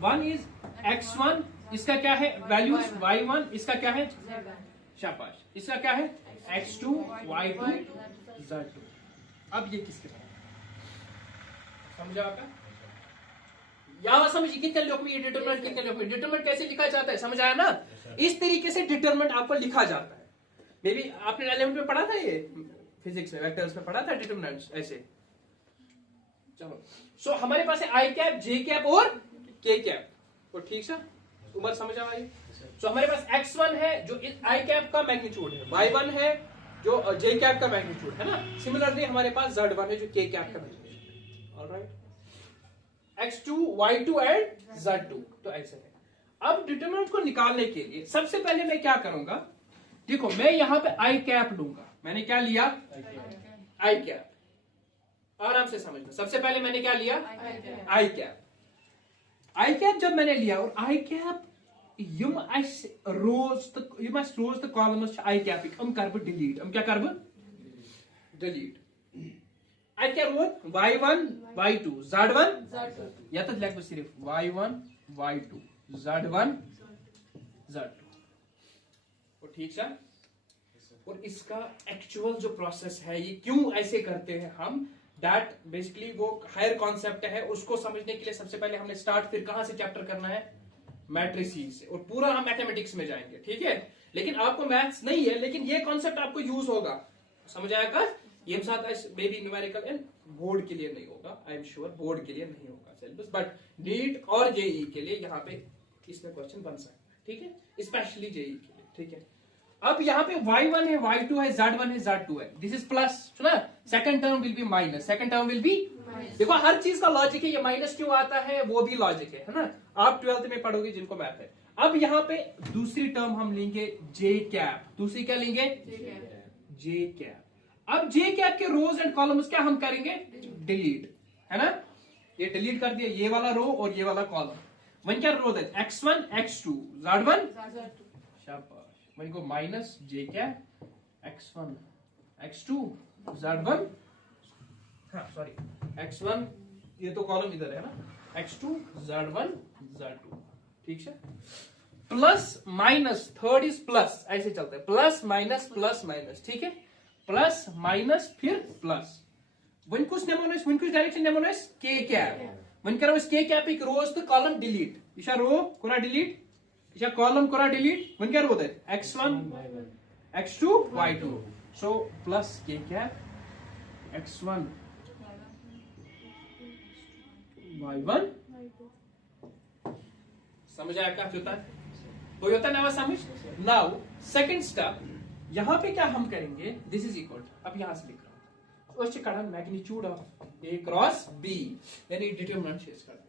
वन इज x1, इसका क्या है वैल्यूज y1, इसका क्या है शाबाश, इसका क्या है x2 y2 z2। अब ये किसके बारे में समझा आपका? या समझिए कितने लोग में ये डिटरमिनेंट, कितने लोग में डिटरमिनेंट कैसे लिखा जाता है, समझ आया ना? इस तरीके से डिटरमिनेंट आपको लिखा जाता है। मे बी आपने एलिमेंट में पढ़ा था, ये फिजिक्स में वेक्टर्स में पढ़ा था डिटरमिनेंट्स ऐसे। चलो सो हमारे पास है आई कैप जे कैप और के कैप, तो ठीक है उम्र समझ आ रही। सो हमारे पास x1 है जो आई कैप का मैग्नीट्यूड है, y1 है जो जे कैप का मैग्नीट्यूड है ना, सिमिलरली हमारे पास z1 है जो के कैप का मैग्नीट्यूड है, alright, x2 y2 and z2, तो ऐसे है। अब डिटरमिनेंट को निकालने के लिए सबसे पहले मैं क्या करूंगा, देखो मैं यहां पे आई कैप लूंगा, मैंने क्या लिया आई कैप, आराम से समझना। सबसे पहले मैंने क्या लिया आई कैप, आई कैप जब मैंने लिया और आई कैप यम रोज तो कॉलम्स आई कैप हम कर डिलीट, हम क्या कर डिलीट आई कैप वो y1 y2 z1 या तो लिख सिर्फ y1 y2 z1 z2, तो ठीक है। और इसका एक्चुअल जो प्रोसेस है ये क्यों ऐसे करते हैं हम, दैट बेसिकली वो हायर कॉन्सेप्ट है, उसको समझने के लिए सबसे पहले हमने स्टार्ट फिर कहां से चैप्टर करना है मैट्रिसेस से, और पूरा हम मैथमेटिक्स में जाएंगे, ठीक है। लेकिन आपको मैथ्स नहीं है, लेकिन ये कॉन्सेप्ट आपको यूज होगा, समझ आएगा? ये साथ may be numerical and board के लिए नहीं होगा, आई एम श्योर बोर्ड के लिए नहीं होगा सिलेबस, बट नीट और जेई के लिए यहाँ पे इसमें क्वेश्चन बन सकता है, ठीक है, स्पेशली जेई के लिए, ठीक है। अब यहाँ पे y1 है y2 है z1 है z2 है, दिस इज प्लस, सुना, second term will be minus, second term will be देखो हर चीज का लॉजिक है, ये माइनस क्यों आता है वो भी लॉजिक है ना, आप 12th में पढ़ोगे जिनको मैथ है। अब यहाँ पे दूसरी टर्म हम लेंगे जे कैप, दूसरी क्या लेंगे जे कैप। अब जे कैप के रोज एंड कॉलम्स क्या हम करेंगे डिलीट, है ना, ये डिलीट कर दिया ये वाला रो और ये वाला कॉलम। वन क्या रो है x1 x2 z1 शाबाश, वन को माइनस जे कैप x1 x2 z1, हाँ सॉरी x1 ये तो कॉलम इधर है ना, x2 z1 z2, ठीक है। Plus minus, third is plus, ऐसे चलता है प्लस माइनस, ठीक है, प्लस माइनस फिर प्लस। वन कुछ नेमोनस, वन कुछ डायरेक्शन नेमोनस के कैप, वन करो इस के कैप एक रोज तो कॉलम डिलीट, इशा रो कोरा डिलीट, इशा कॉलम कोरा डिलीट, वन क्या रोते है x1 x2 y2, so plus के कैप x1 y1, समझ आया क्या होता है, कोई होता है ना समझ। नाउ सेकंड स्टेप, यहां पे क्या हम करेंगे, दिस इज इक्वल, अब यहां से लिख रहा हूं कड़ा magnitude of A cross B, यानी डिटरमिनेंट शेष कड़ा।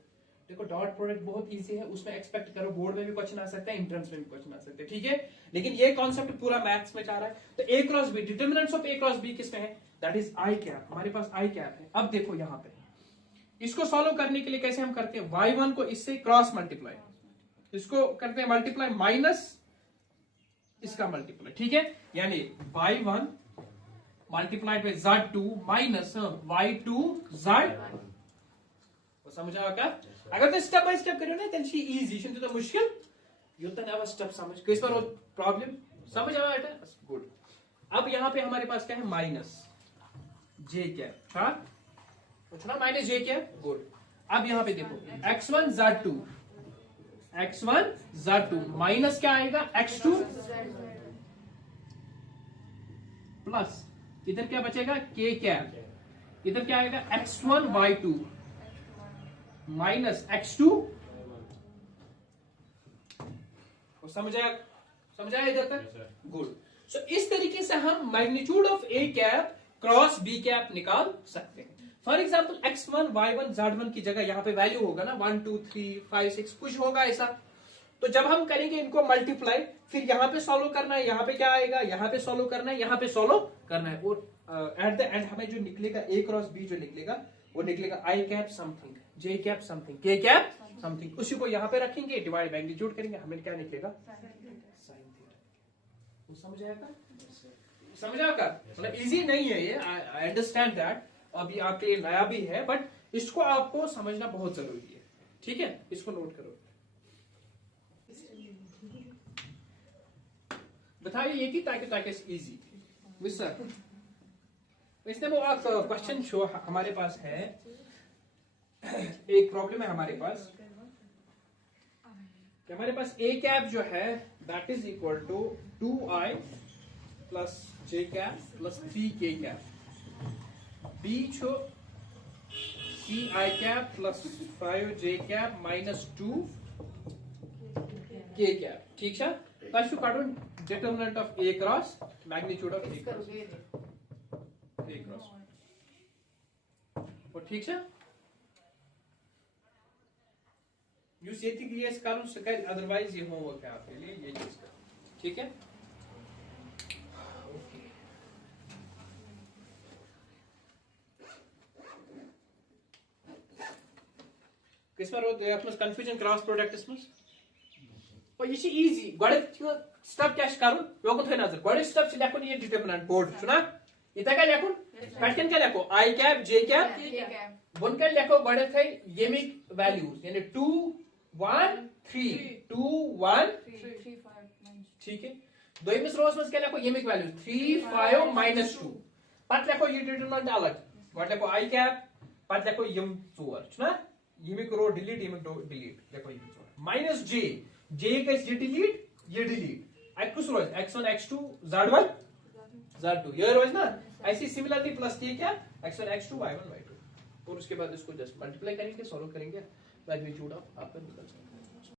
देखो डॉट प्रोडक्ट बहुत इजी है, उसमें एक्सपेक्ट करो बोर्ड में भी क्वेश्चन आ सकता है, एंट्रेंस में भी क्वेश्चन आ सकते हैं, ठीक है, लेकिन ये कॉन्सेप्ट पूरा मैथ्स में जा रहा है। तो A cross B, determinants of A cross B किसमें है, दैट इज आई कैप, हमारे पास आई कैप है। अब देखो यहां पे इसको सॉल्व करने के लिए कैसे हम करते हैं, y1 को इससे क्रॉस मल्टीप्लाई, इसको करते हैं मल्टीप्लाई माइनस इसका मल्टीप्लाई, ठीक है, यानी y1 multiplied by z2 minus y2 z, समझा क्या। अगर तो स्टेप बाय स्टेप करियो ना तेल शी इजी, शिन तो मुश्किल युद्ध ना स्टेप समझ किस पर प्रॉब्लम समझ आया बेटा, गुड। अब यहां पे हमारे पास क्या है माइनस जे कैप, हाँ कुछ ना माइनस जे कैप, गुड। अब यहां पे देखो x1 z2 माइनस क्या आएगा x2 प्लस इधर क्या बचेगा k कैप, इधर क्या आएगा x1 y2 माइनस x2, समझाया इधर तक, गुड। सो इस तरीके से हम magnitude of A cap cross B cap निकाल सकते हैं। For example x1 y1 z1 की जगह यहाँ पे वैल्यू होगा ना 1 2 3 5 6 कुछ होगा ऐसा, तो जब हम करेंगे इनको मल्टीप्लाई, फिर यहाँ पे सॉल्व करना है, यहाँ पे क्या आएगा, यहाँ पे सॉल्व करना है, यहाँ पे सॉल्व करना है, और एट द एंड हमें जो निकलेगा ए क्रॉस बी जो निकलेगा वो निकलेगा आई कैप समथिंग, जे कैप समथिंग, के कैप समथिंग, उसी को यहाँ पे रखेंगे, डिवाइड मैग्नीट्यूड करेंगे, हमें क्या निकलेगा साइन थीटा। समझा का, मतलब इजी नहीं है ये, आई अंडरस्टैंड दैट, अभी आपके लिए नया भी है, बट इसको आपको समझना बहुत जरूरी है, ठीक है, इसको नोट करो। बताइए ये की ताकि इजी सर। इसमें वो आप क्वेश्चन शो हमारे पास है, एक प्रॉब्लम है हमारे पास कि हमारे पास ए कैप जो है that is equal to 2i plus J cap plus 3k cap, B छो 3i cap plus 5j cap minus 2k cap, ठीक है। कशु काढून determinant of A cross magnitude of A cross, ठीक है। यूज ये क्रिएट करूं सकाल, अदरवाइज ये होमवर्क है आपके लिए, ये चीज का, ठीक है। किस पर होते हैं कंफ्यूजन क्रॉस प्रोडक्ट इसमें, और ये इजी गॉड स्टेप क्या करूं योगन थे नजर, गॉड स्टेप से लेखो ये डिटरमिनेंट बोर्ड सुना इतना क्या लेखो, पैटर्न क्या लेखो आई कैप जे कैप, वन क्या लेखो गॉड थे येमिक वैल्यूज, यानी 2 1 3 2 1 3 5, ठीक है। दो मिस रोज में क्या लेखो येमिक वैल्यूज 3 5 माइनस 2, पत लेखो ये डिटरमिनेंट अलग, गॉड लेखो आई कैप, पत लेखो यम 4 सुना, येमिक रो डिलीट येमिक डिलीट, लेखो ये 4 माइनस जे, जे का जे डिलीट ये डिलीट, एक्स रोज x1 x2 z1 z2 ये रोज ना, ऐसी सिमिलरली प्लस के क्या x1 x2 y1 y2, और उसके बाद इसको जस्ट मल्टीप्लाई करेंगे, सॉल्व करेंगे, मैग्नीट्यूड ऑफ आपका निकल जाएगा।